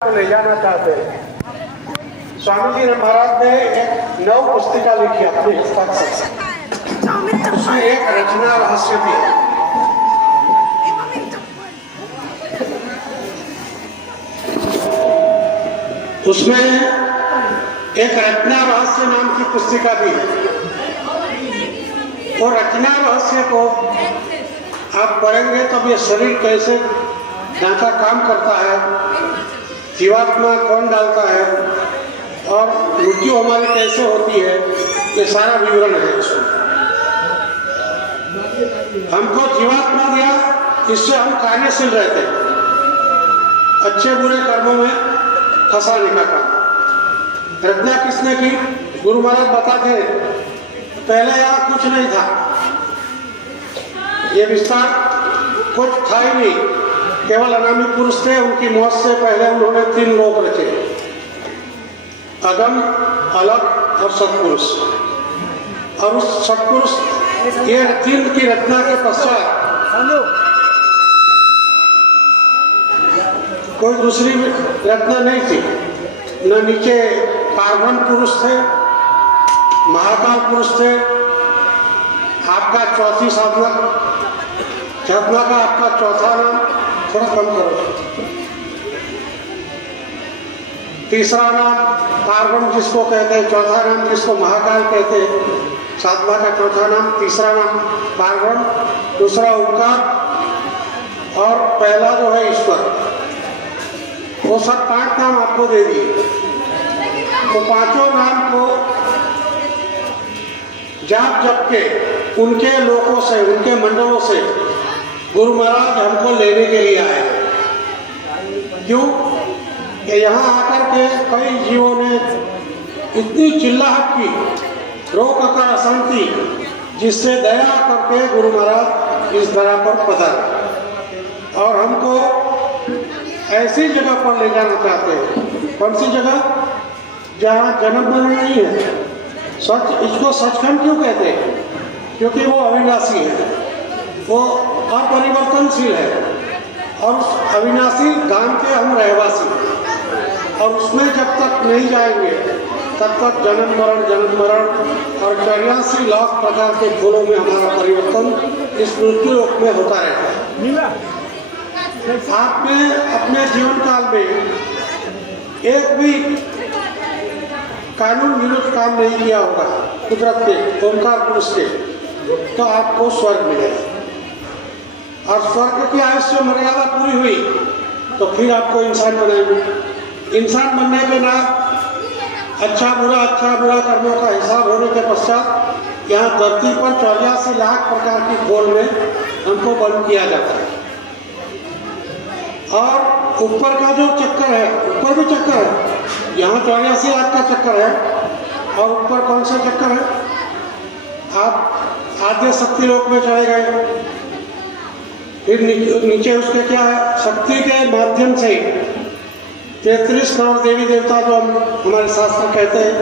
को ले जाना चाहते हैं। स्वामी जी महाराज ने एक नव पुस्तिका लिखी अपने हस्ताक्षर से। उसमें एक रचना रहस्य भी है। उसमें एक रचना रहस्य नाम की पुस्तिका भी है। वो रचना रहस्य को आप पढ़ेंगे तब ये शरीर कैसे ढांचा काम करता है, जीवात्मा कौन डालता है और मृत्यु हमारी कैसे होती है, ये सारा विवरण है इसमें। हमको जीवात्मा दिया, इससे हम कार्यशील रहते हैं, अच्छे बुरे कर्मों में फंसाने का काम। रचना किसने की? गुरु महाराज बताते हैं, पहले यहाँ कुछ नहीं था, ये विस्तार कुछ था ही नहीं, केवल अनामी पुरुष थे। उनकी मौत से पहले उन्होंने 3 लोक रचे, अगम, अलग और सत्पुरुष। और उस सत्पुरुष ये 3 की रचना के पश्चात कोई दूसरी रचना नहीं थी। न नीचे पार्वन पुरुष थे, महाकाल पुरुष थे, आपका चौथी साधना का आपका चौथा नाम थोड़ा कम करो, तीसरा नाम पार्वन जिसको कहते हैं, चौथा नाम जिसको महाकाल कहते हैं, साधना का चौथा नाम, तीसरा नाम पार्वन, दूसरा ओंकार और पहला जो है ईश्वर। वो सब 5 नाम आपको दे दिए। तो 5 नाम को जाप जप के उनके लोकों से, उनके मंडलों से गुरु महाराज हमको लेने के लिए आए। क्यों कि यहाँ आकर के कई जीवों ने इतनी चिल्लाहट की, रोक कर अशांति, जिससे दया करके गुरु महाराज इस धरा पर पधारे और हमको ऐसी जगह पर ले जाना चाहते हैं। कौन सी जगह? जहाँ जन्म मरण नहीं है। सच, इसको सचखंड क्यों कहते हैं? क्योंकि वो अविनाशी है, वो अपरिवर्तनशील है और उस अविनाशी धाम के हम रहवासी हैं। और उसमें जब तक नहीं जाएंगे तब तक जन्म मरण और 84 लाख प्रकार के फूलों में हमारा परिवर्तन इस मृत्यु लोक में होता रहता है। आपने अपने जीवन काल में एक भी कानून विरुद्ध काम नहीं किया होगा, कुदरत के, ओंकार पुरुष के, तो आपको स्वर्ग मिलेगा। और स्वर्ग की आयुष्य मर्यादा पूरी हुई तो फिर आपको इंसान बनाएंगे। इंसान बनने के बाद अच्छा बुरा कर्मों का हिसाब होने के पश्चात यहाँ धरती पर 84 लाख प्रकार की खोल में हमको बंद किया जाता है। और ऊपर का जो चक्कर है, ऊपर भी चक्कर है, यहाँ 84 लाख का चक्कर है। और ऊपर कौन सा चक्कर है? आप आद्य शक्ति लोक में चले गए, फिर नीचे उसके क्या है? शक्ति के माध्यम से 33 करोड़ देवी देवता जो हमारे शास्त्र कहते हैं,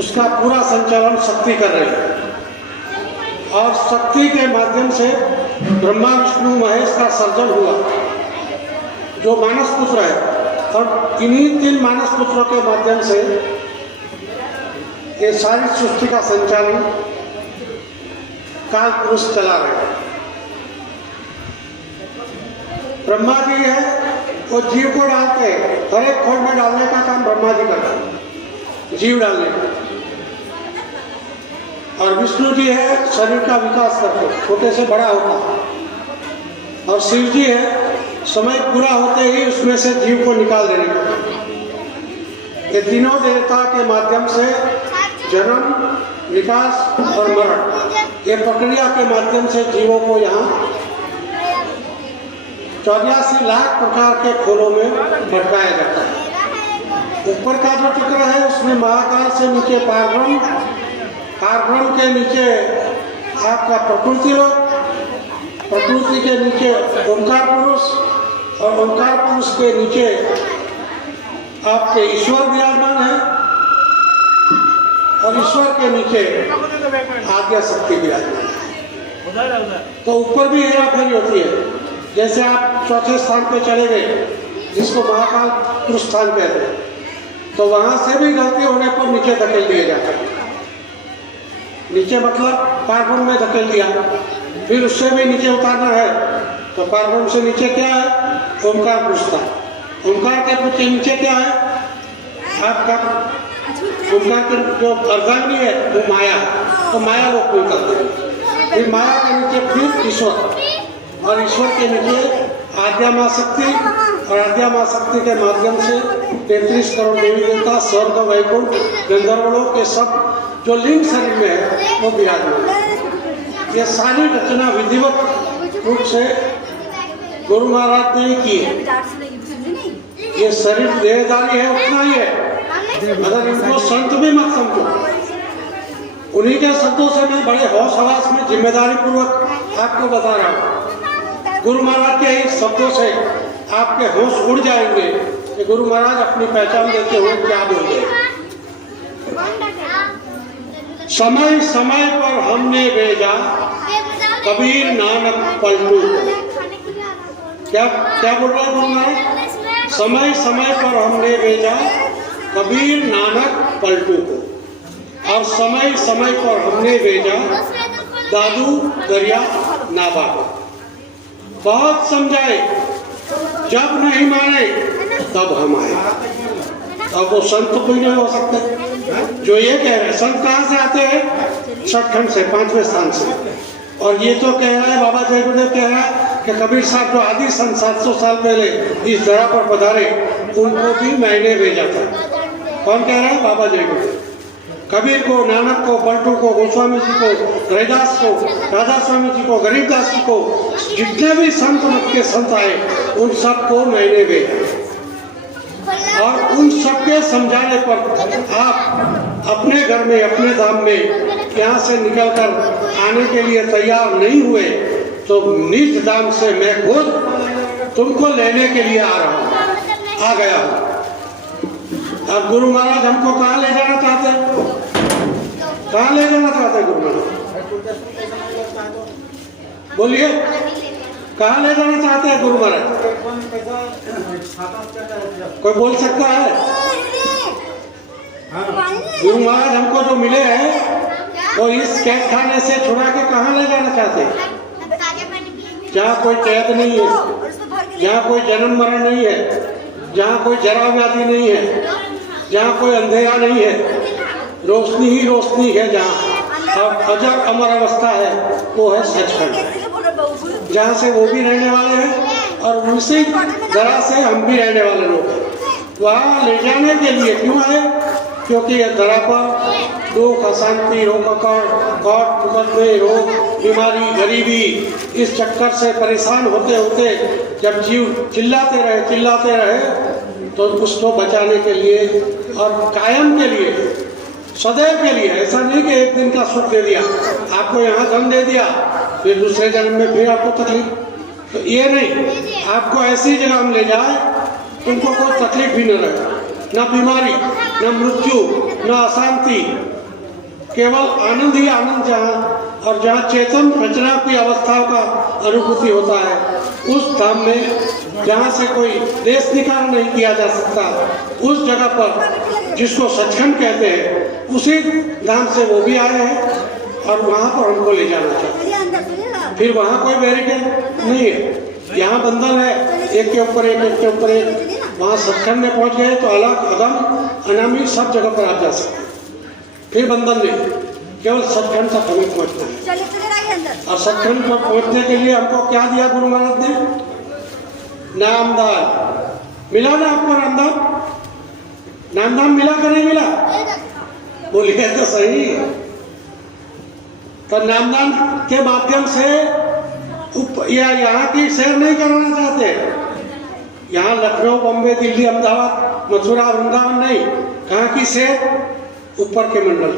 उसका पूरा संचालन शक्ति कर रहे हैं। और शक्ति के माध्यम से ब्रह्मा विष्णु महेश का सर्जन हुआ, जो मानस पुत्र है। और इन्हीं 3 मानस पुत्रों के माध्यम से ये सारी सृष्टि का संचालन काल पुरुष चला रहे हैं। ब्रह्मा जी है, वो जीव को डालते हैं, हर एक खोल में डालने का काम ब्रह्मा जी करते हैं, जीव डालने का। और विष्णु जी है, शरीर का विकास करते, छोटे से बड़ा होता। और शिव जी है, समय पूरा होते ही उसमें से जीव को निकाल देने का। ये तीनों देवता के माध्यम से जन्म, विकास और मरण, ये प्रक्रिया के माध्यम से जीवों को यहाँ 84 लाख प्रकार के खोलों में भटकाया जाता है। ऊपर का जो चक्र है उसमें महाकाल से नीचे पारब्रह्म, पारब्रह्म के नीचे आपका प्रकृति लोक, प्रकृति के नीचे ओंकार पुरुष और ओंकार पुरुष के नीचे आपके ईश्वर विराजमान है और ईश्वर के नीचे आद्य शक्ति विराजमान है। तो ऊपर भी हेराफेरी होती है। जैसे आप चौथे स्थान पे चले गए जिसको महाकाल पुरुषस्थान कहते हैं, तो वहाँ से भी गलती होने पर नीचे धकेल दिया जाता है। नीचे मतलब पारब्रह्म में धकेल दिया, फिर उससे भी नीचे उतारना है तो पारब्रह्म से नीचे क्या है? ओमकार पुरुषस्थान। ओमकार के नीचे क्या है? आपका ओमकार के जो अर्धांगिनी है वो माया, तो माया लोग को उतारते हैं। फिर माया के नीचे फिर ईश्वर, और ईश्वर के नीचे आद्या माँ शक्ति, और आद्या माँ शक्ति के माध्यम से 33 करोड़ देवी देवता, स्वर्ग, वैकुंठ, गंधर्वलोक के सब जो लिंग शरीर में है वो विराजमान। ये सारी रचना विधिवत रूप से गुरु महाराज ने की है। ये शरीर देहधारी है उतना ही है, मगर इनको संत भी मत समझो। उन्हीं के शब्दों से मैं बड़े होश हवास में जिम्मेदारी पूर्वक आपको बता रहा हूँ। गुरु महाराज के इस शब्दों से आपके होश उड़ जाएंगे कि गुरु महाराज अपनी पहचान देते हुए क्या बोल रहे हैं। समय समय पर हमने भेजा कबीर नानक पलटू। क्या क्या बोल रहे हैं गुरु महाराज? समय समय पर हमने भेजा कबीर नानक पलटू को, और समय समय पर हमने भेजा दादू दरिया नाबा को। बहुत समझाए, जब नहीं माने तब हम आए। अब वो संत कोई नहीं हो सकते जो ये कह रहे हैं। संत कहाँ से आते हैं? सचखंड से, 5वें स्थान से। और ये तो कह रहा है, बाबा जय गुरुदेव कह रहा है कि कबीर साहब जो आदि सन 700 साल पहले इस धरा पर पधारे, उनको भी मैंने भेजा था। कौन कह रहा है? बाबा जय गुरुदेव। कबीर को, नानक को, पलटू को, गोस्वामी जी को, रैदास को, राधा स्वामी जी को, गरीबदास जी को, जितने भी संत मत के संत आए उन सबको मैंने भेजा। और उन सबके समझाने पर आप अपने घर में, अपने धाम में यहाँ से निकलकर आने के लिए तैयार नहीं हुए, तो निज धाम से मैं खुद तुमको लेने के लिए आ गया हूँ। अब गुरु महाराज हमको कहाँ ले जाना चाहते हैं? कहाँ ले जाना चाहते हैं गुरु महाराज? बोलिए, कहाँ ले जाना चाहते हैं गुरु महाराज? कोई बोल सकता है? गुरु महाराज हमको जो मिले हैं वो इस कैद खाने से छुड़ा के कहाँ ले जाना चाहते हैं? जहाँ कोई कैद नहीं है, जहाँ कोई जन्म मरण नहीं है, जहाँ कोई जरा व्याधि नहीं है, जहाँ कोई अंधेरा नहीं है, रोशनी ही रोशनी है। जहाँ अब अजर अमर अवस्था है वो है सचखंड, जहाँ से वो भी रहने वाले हैं और उनसे जरा से हम भी रहने वाले लोग हैं। वहाँ ले जाने के लिए क्यों आए? क्योंकि यह धरा पर दुख, अशांति, रोग, कौट, मुकदमे, रोग, बीमारी, गरीबी, इस चक्कर से परेशान होते होते जब जीव चिल्लाते रहे तो उसको बचाने के लिए और कायम के लिए, सदैव के लिए, ऐसा नहीं कि एक दिन का सुख दे दिया आपको, यहाँ जन्म दे दिया, फिर दूसरे जन्म में फिर आपको तकलीफ, तो ये नहीं। आपको ऐसी जगह हम ले जाए उनको कोई तकलीफ भी न रहे, न बीमारी, न मृत्यु, न अशांति, केवल आनंद ही आनंद। जहाँ और जहाँ चेतन रचना की अवस्थाओं का अनुभूति होता है, उस धाम में जहाँ से कोई देश निकाल नहीं किया जा सकता, उस जगह पर जिसको सचखंड कहते हैं, उसी धाम से वो भी आए हैं और वहाँ पर हमको ले जाना चाहिए। फिर वहाँ कोई बैरिकेड नहीं है, यहाँ बंधन है, एक के ऊपर एक, एक के ऊपर एक। वहाँ सचखंड में पहुँच गए तो अलग, अदम, अनामी सब जगह पर आप जा सकते हैं। फिर बंधन नहीं, केवल सचखंड तक हमें पहुँचना है। और सचखंड पर पहुँचने के लिए हमको क्या दिया गुरु महाराज ने? नामदान। मिला ना आपको नामदान? नामदान मिला कि नहीं मिला? बोलिए तो सही। तो नामदान के माध्यम से यहाँ की सैर नहीं करना चाहते। यहाँ लखनऊ, बम्बे, दिल्ली, अहमदाबाद, मथुरा, वृंदावन नहीं, कहाँ की सैर? ऊपर के मंडल।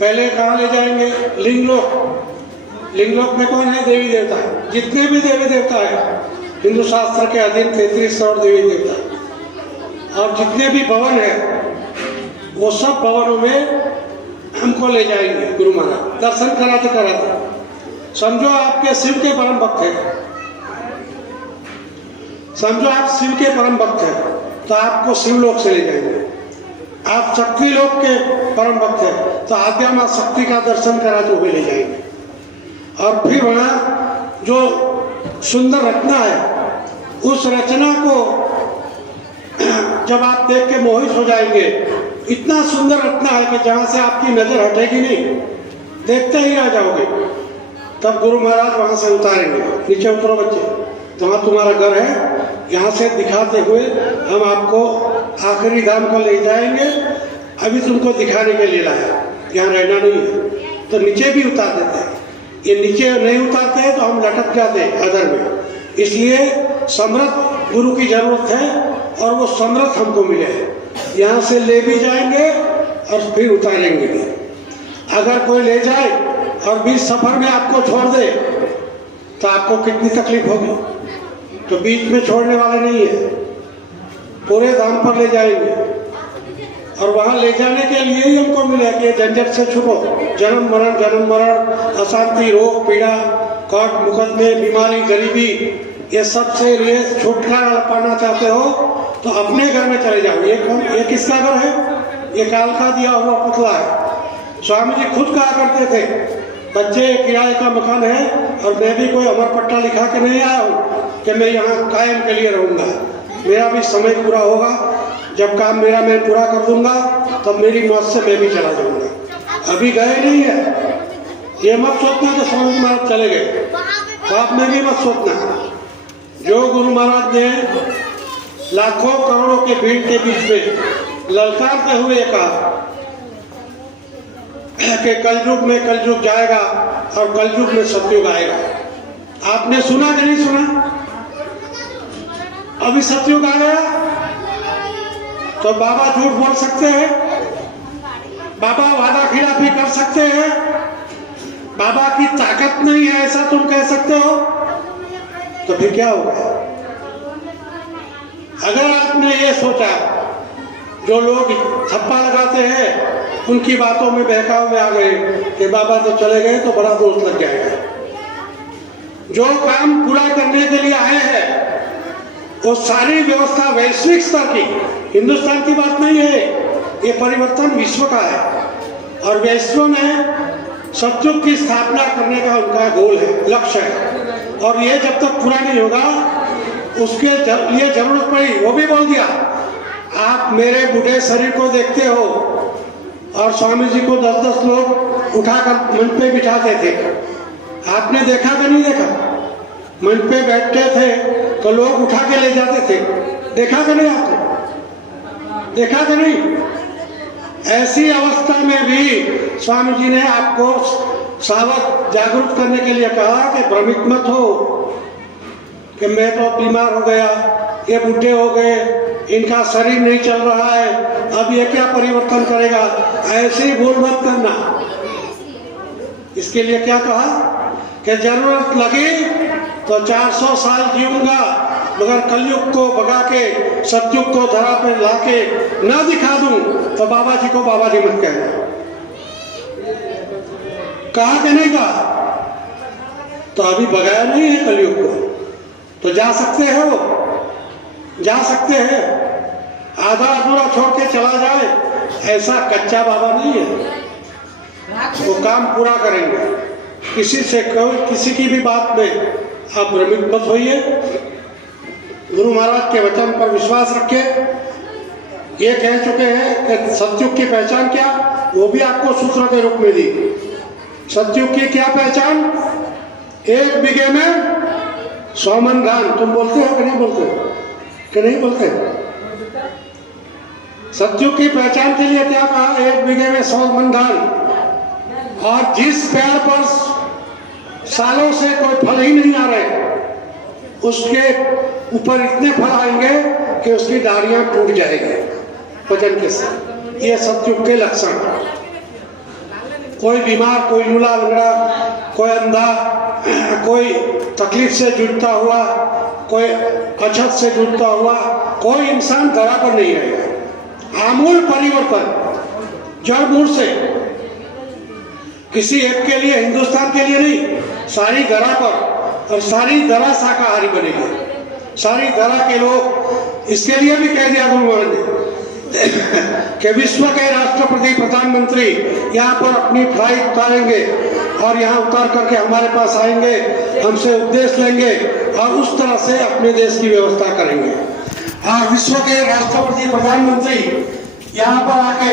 पहले कहाँ ले जाएंगे? लिंगलोक। लिंगलोक में कौन है? देवी देवता है। जितने भी देवी देवता है हिंदू शास्त्र के अधीन 33 करोड़ देवी देवता, और जितने भी भवन है वो सब भवनों में हमको ले जाएंगे गुरु महाराज, दर्शन कराते कराते। समझो आपके शिव के परम भक्त हैं, समझो आप शिव के परम भक्त हैं तो आपको शिवलोक से ले जाएंगे। आप शक्ति लोक के परम भक्त हैं तो आद्या माँ शक्ति का दर्शन कराते हुए ले जाएंगे। और फिर वहाँ जो सुंदर रचना है उस रचना को जब आप देख के मोहित हो जाएंगे, इतना सुंदर रचना है कि जहाँ से आपकी नजर हटेगी नहीं, देखते ही आ जाओगे। तब गुरु महाराज वहाँ से उतारेंगे, नीचे उतरो बच्चे, तो वहाँ तुम्हारा घर है, यहाँ से दिखाते हुए हम आपको आखिरी धाम को ले जाएंगे। अभी तुमको दिखाने के लिए लाया, यहाँ रहना नहीं है। तो नीचे भी उतार देते हैं, ये नीचे नहीं उतारते हैं तो हम लटक जाते हैं अदर में। इसलिए समर्थ गुरु की जरूरत है और वो समर्थ हमको मिले हैं। यहाँ से ले भी जाएंगे और फिर उतारेंगे भी। अगर कोई ले जाए और बीच सफर में आपको छोड़ दे तो आपको कितनी तकलीफ होगी। तो बीच में छोड़ने वाले नहीं है, पूरे धाम पर ले जाएंगे। और वहाँ ले जाने के लिए ही हमको मिला कि झंझट से छुपो, जन्म मरण, अशांति, रोग, पीड़ा, कोर्ट मुकदमे, बीमारी, गरीबी, ये सब से लिए छुटकारा पाना चाहते हो तो अपने घर में चले जाओ। ये किसका घर है? ये काल का दिया हुआ पुतला है। स्वामी जी खुद कहा करते थे, बच्चे किराए का मकान है और मैं भी कोई अमर पट्टा लिखा के नहीं आया हूँ कि मैं यहाँ कायम के लिए रहूँगा। मेरा भी समय पूरा होगा, जब काम मेरा मैं पूरा कर दूंगा तब मेरी मौत से मैं भी चला जाऊंगा। अभी गए नहीं है, ये मत सोचना कि स्वामी महाराज चले गए, बाप में भी मत सोचना। जो गुरु महाराज ने लाखों करोड़ों के भीड़ के बीच में ललकारते हुए कहा कि कलयुग में कलयुग जाएगा और कलयुग में सतयुग आएगा। आपने सुना कि नहीं सुना? अभी सतयुग आ गया तो बाबा झूठ बोल सकते हैं, बाबा वादा खिलाफी कर सकते हैं, बाबा की ताकत नहीं है ऐसा तुम कह सकते हो? तो फिर क्या होगा? अगर आपने ये सोचा, जो लोग थप्पा लगाते हैं उनकी बातों में बहकाव में आ गए कि बाबा तो चले गए तो बड़ा दोष लग जाएगा। जो काम पूरा करने के लिए आए हैं वो सारी व्यवस्था वैश्विक स्तर की, हिंदुस्तान की बात नहीं है, ये परिवर्तन विश्व का है। और विश्व में सतयुग की स्थापना करने का उनका गोल है, लक्ष्य है। और ये जब तक पूरा नहीं होगा उसके लिए जरूरत पड़ी, वो भी बोल दिया। आप मेरे बूढ़े शरीर को देखते हो और स्वामी जी को 10-10 लोग उठाकर मंच पे बिठाते थे, आपने देखा कि नहीं देखा? मंच पे बैठते थे तो लोग उठा के ले जाते थे, देखा कि नहीं आपने? देखा कि नहीं? ऐसी अवस्था में भी स्वामी जी ने आपको सावध जागरूक करने के लिए कहा कि भ्रमित मत हो कि मैं तो बीमार हो गया, ये बूढ़े हो गए, इनका शरीर नहीं चल रहा है, अब ये क्या परिवर्तन करेगा, ऐसी भूल मत करना। इसके लिए क्या कहा कि जरूरत लगी तो 400 साल जीऊंगा, मगर कलयुग को भगा के सतयुग को धरा पे लाके न दिखा दूं तो बाबा जी को बाबा जी मत कहना। कहा कि नहीं कहा? तो अभी भगाया नहीं है कलयुग को, तो जा सकते हैं, वो जा सकते हैं। आधा अधूरा छोड़ के चला जाए ऐसा कच्चा बाबा नहीं है, वो काम पूरा करेंगे। किसी से किसी की भी बात में आप भ्रमित मत होइए, गुरु महाराज के वचन पर विश्वास रखें। ये कह चुके हैं कि सतयुग की पहचान क्या, वो भी आपको सूत्र के रूप में दी। सतयुग की क्या पहचान? 1 बीघे में 100 मन धान। तुम बोलते हो कि नहीं बोलते? कि नहीं बोलते? सतयुग की पहचान के लिए क्या कहा? 1 बीघे में 100 मन धान। और जिस पेड़ पर सालों से कोई फल ही नहीं आ रहे, उसके ऊपर इतने फल आएंगे कि उसकी डालियां टूट जाएंगी वजन के साथ। ये सतयुग के लक्षण। कोई बीमार, कोई लूला लंगड़ा, कोई अंधा, कोई तकलीफ से जूझता हुआ, कोई अछत से जूझता हुआ, कोई इंसान धरा पर नहीं रहेगा। आमूल परिवर्तन जड़ मूल से, किसी एक के लिए, हिंदुस्तान के लिए नहीं, सारी धरा पर, और सारी धरा शाकाहारी बनेगी। सारी धरा के लोग इसके लिए भी कह दिया गुरु महाराज ने कि विश्व के राष्ट्रपति प्रधानमंत्री यहाँ पर अपनी फ्लाइट उतारेंगे और यहाँ उतार करके हमारे पास आएंगे, हमसे उपदेश लेंगे और उस तरह से अपने देश की व्यवस्था करेंगे। और विश्व के राष्ट्रपति प्रधानमंत्री यहाँ पर आके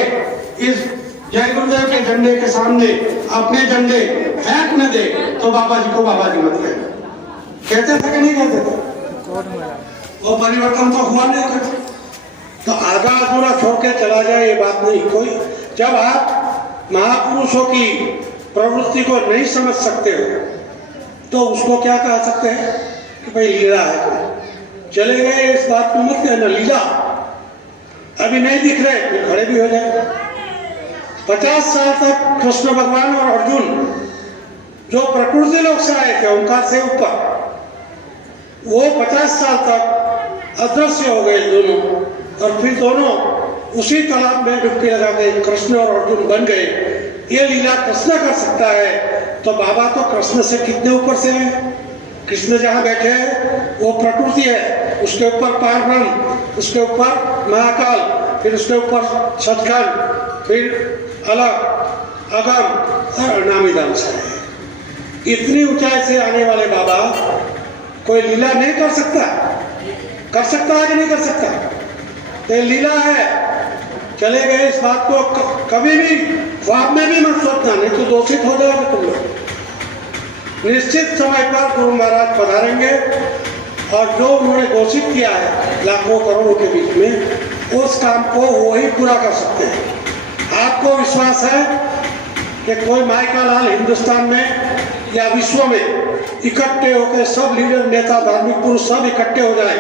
इस जय गुरुदेव के झंडे के सामने अपने झंडे फेंक न दे तो बाबा जी को बाबा जी मत कहते थे कि नहीं कहते थे? वो परिवर्तन तो हुआ नहीं करते। तो आधा अधूरा छोड़ के चला जाए ये बात नहीं कोई। जब आप महापुरुषों की प्रवृत्ति को नहीं समझ सकते हो तो उसको क्या कह सकते हैं कि भाई लीला है कोई। चले गए इस बात को मत कहना लीला, अभी नहीं दिख रहे फिर खड़े भी हो जाए। 50 साल तक कृष्ण भगवान और अर्जुन जो प्रकृति लोक से आए थे ओंकार से ऊपर, वो 50 साल तक अदृश्य हो गए दोनों, और फिर दोनों उसी तालाब में डुबकी लगा के कृष्ण और अर्जुन बन गए। ये लीला कृष्ण कर सकता है तो बाबा तो कृष्ण से कितने ऊपर से है। कृष्ण जहाँ बैठे हैं वो प्रकृति है, उसके ऊपर पार ब्रह्म, उसके ऊपर महाकाल, फिर उसके ऊपर सचखंड, फिर अलग अगम और अनामिदान से है। इतनी ऊंचाई से आने वाले बाबा कोई लीला नहीं कर सकता? कर सकता है कि नहीं कर सकता? ये लीला है। चले गए इस बात को कभी भी ख्वाब में भी मत सोचना, नहीं तो दोषित हो जाओगे तुम लोग। निश्चित समय पर गुरु महाराज पधारेंगे और जो उन्होंने घोषित किया है लाखों करोड़ों के बीच में, उस काम को वो ही पूरा कर सकते हैं। आपको विश्वास है कि कोई माइका लाल हिंदुस्तान में या विश्व में इकट्ठे होकर सब लीडर, नेता, धार्मिक पुरुष सब इकट्ठे हो जाए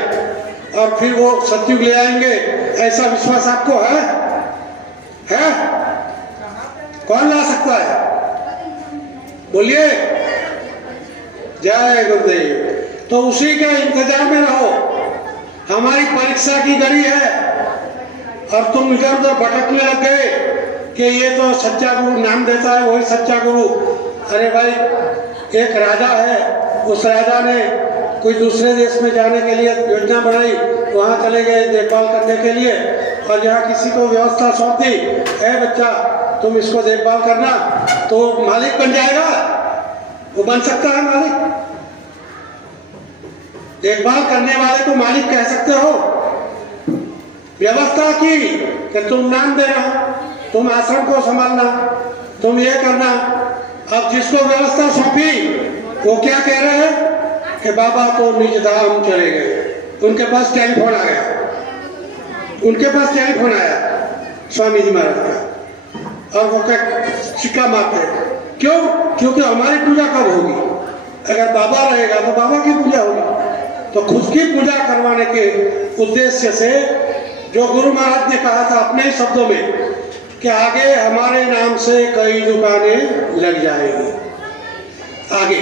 और फिर वो सतयुग ले आएंगे, ऐसा विश्वास आपको है? कौन ला सकता है? बोलिए जय गुरुदेव। तो उसी के इंतजार में रहो। हमारी परीक्षा की घड़ी है और तुम इधर उधर भटकने लग गए कि ये तो सच्चा गुरु नाम देता है वही सच्चा गुरु। अरे भाई, एक राजा है, उस राजा ने कोई दूसरे देश में जाने के लिए योजना बनाई, वहां चले गए देखभाल करने के लिए, और जहाँ किसी को व्यवस्था सौंप दी, है बच्चा तुम इसको देखभाल करना, तो मालिक बन जाएगा? वो बन सकता है मालिक? देखभाल करने वाले को मालिक कह सकते हो? व्यवस्था की कि तुम नाम देना, तुम आश्रम को संभालना, तुम ये करना। अब जिसको व्यवस्था सौंपी वो क्या कह रहे हैं कि बाबा तो निज धाम चले गए। उनके पास टेलीफोन आ गया, उनके पास टेलीफोन आया स्वामी जी महाराज का, और वो क्या सिक्का मारते हैं। क्यों? क्योंकि हमारी पूजा कब होगी? अगर बाबा रहेगा तो बाबा की पूजा होगी। तो खुद की पूजा करवाने के उद्देश्य से जो गुरु महाराज ने कहा था अपने शब्दों में कि आगे हमारे नाम से कई दुकानें लग जाएगी आगे,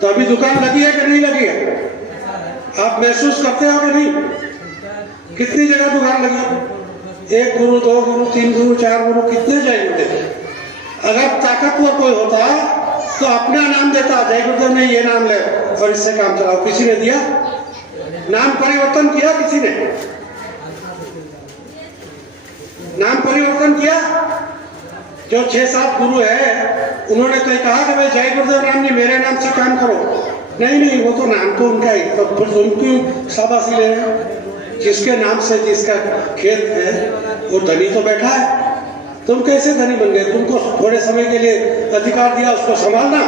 तो अभी दुकान लगी है कि नहीं लगी है? आप महसूस करते हो कि नहीं? कितनी जगह दुकान लगी है? 1 गुरु, 2 गुरु, 3 गुरु, 4 गुरु, कितने जय गुरुदेव। अगर ताकतवर कोई होता तो अपना नाम देता, जय गुरुदेव ने ये नाम ले और इससे काम चलाओ। किसी ने दिया? नाम परिवर्तन किया किसी ने? नाम परिवर्तन किया? जो 6-7 गुरु है उन्होंने तो कहा कि भाई जय गुरुदेव नाम नहीं, मेरे नाम से काम करो। नहीं, वो तो नाम तो उनका ही, तो फिर तुम क्यों शाबाशी ले रहे हो? जिसके नाम से जिसका खेत है वो धनी तो बैठा है, तुम कैसे धनी बन गए? तुमको थोड़े समय के लिए अधिकार दिया उसको संभालना,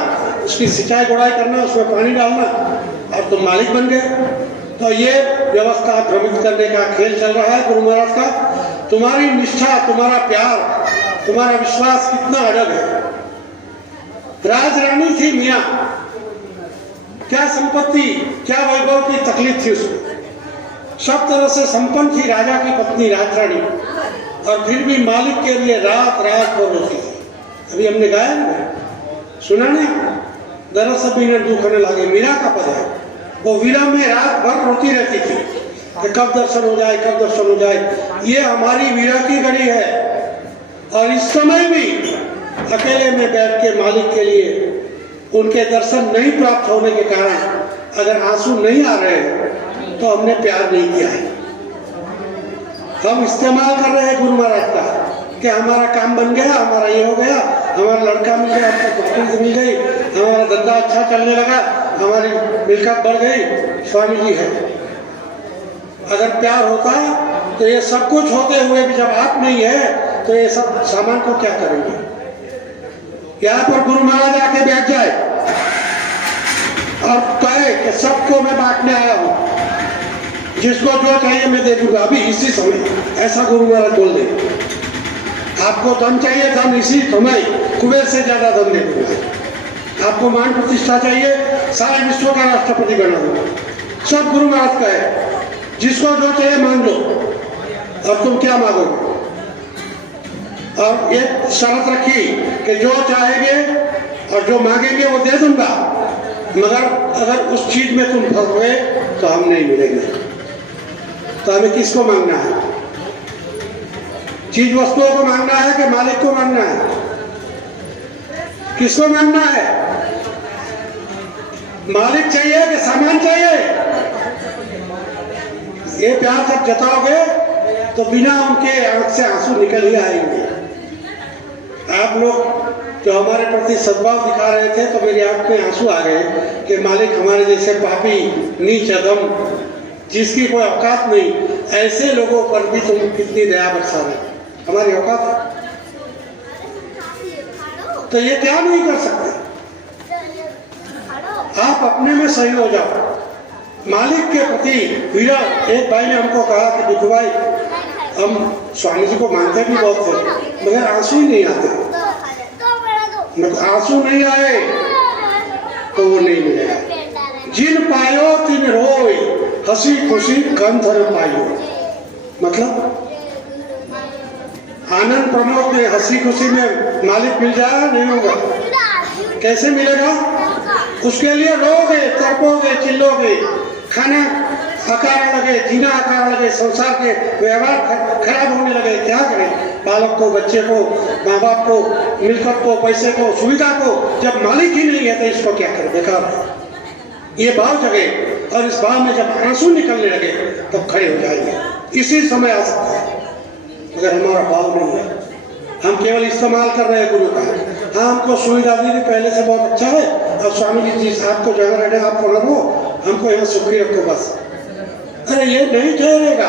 उसकी सिंचाई गुड़ाई करना, उसमें पानी डालना, और तुम मालिक बन गए। तो ये व्यवस्था भ्रमित करने का खेल चल रहा है गुरु महाराज का। तुम्हारी निष्ठा, तुम्हारा प्यार, तुम्हारा विश्वास कितना अड़ग है। राजरानी थी मियाँ, क्या संपत्ति, क्या वैभव की तकलीफ थी उसको, सब तरह से संपन्न थी, राजा की पत्नी राजरानी, और फिर भी मालिक के लिए रात रात भर रोती थी। अभी हमने गाया ना, सुना नहीं? दरअसल भी दुखने लगे, मीरा का पद है, वो वीरा में रात भर रोती रहती थी कि कब दर्शन हो जाए, कब दर्शन हो जाए। ये हमारी वीरा की घड़ी है। और इस समय भी अकेले में बैठ के मालिक के लिए उनके दर्शन नहीं प्राप्त होने के कारण अगर आंसू नहीं आ रहे तो तो हमने प्यार नहीं किया है। हम इस्तेमाल कर रहे हैं गुरु महाराज का कि हमारा काम बन गया, हमारा ये हो गया, हमारा लड़का मिल गया, हमको बकरी मिल गई, हमारा धंधा अच्छा चलने लगा, हमारी मिलकत बढ़ गई। स्वामी जी है, अगर प्यार होता तो ये सब कुछ होते हुए भी जब आप नहीं है तो ये सब सामान को क्या करेंगे। यहाँ पर गुरु महाराज आके बैठ जाए और कहे कि सबको मैं बांटने आया हूं, जिसको जो चाहिए मैं दे दूंगा अभी इसी समय, ऐसा गुरु महाराज बोल दे। आपको धन चाहिए, धन इसी समय कुबेर से ज्यादा धन दे दूंगा। आपको मान प्रतिष्ठा चाहिए, सारे विश्व का राष्ट्रपति बना दूंगा। सब गुरु महाराज का है, जिसको जो चाहिए मांग लो। और तुम क्या मांगोगे? और एक शर्त रखी कि जो चाहेंगे और जो मांगेंगे वो दे दूंगा, मगर अगर उस चीज में तुम फंस गए तो हम नहीं मिलेंगे। तो हमें किसको मांगना है? चीज वस्तुओं को मांगना है कि मालिक को मांगना है? किसको मांगना है? मालिक चाहिए कि सामान चाहिए? ये प्यार जब जताओगे तो बिना उनके आंख से आंसू निकल ही आएंगे। आप लोग जो हमारे प्रति सद्भाव दिखा रहे थे तो मेरी आंख में आंसू आ गए कि मालिक हमारे जैसे पापी, नीच, अधम, जिसकी कोई औकात नहीं, ऐसे लोगों पर भी तुम कितनी दया बरसा रहे। हमारी औकात है तो ये क्या नहीं कर सकते। आप अपने में सही हो जाओ, मालिक के प्रति वीरा। एक भाई ने हमको कहा कि बिट्टू भाई, हम स्वामी जी को मानते भी बहुत थे मगर आंसू ही नहीं आते। आंसू नहीं आए तो वो नहीं मिलेगा। जिन पायो तिन रोए, हंसी खुशी कंधर पायो। मतलब आनंद प्रमोद में, हंसी खुशी में मालिक मिल जाए नहीं होगा। कैसे मिलेगा? उसके लिए रोगे, तड़पोगे, चिल्लोगे, खाना अकारण लगे, जीना अकारण लगे, संसार के व्यवहार खराब होने लगे। क्या करें? बालक को, बच्चे को, माँ बाप को, मिलकत को, पैसे को, सुविधा को, जब मालिक ही नहीं है तो इसको क्या करें? बेकार है। ये भाव जगे और इस भाव में जब आंसू निकलने लगे तब खड़े हो जाएंगे। इसी समय आ सकता है अगर हमारा भाव नहीं है। हम केवल इस्तेमाल कर रहे हैं गुरु का। हाँ, हमको सुविधा दी पहले से बहुत अच्छा है और स्वामी जी आपको जगह रहने आपको रखो, हमको यहाँ सुखी रखो बस। अरे ये नहीं ठहरेगा।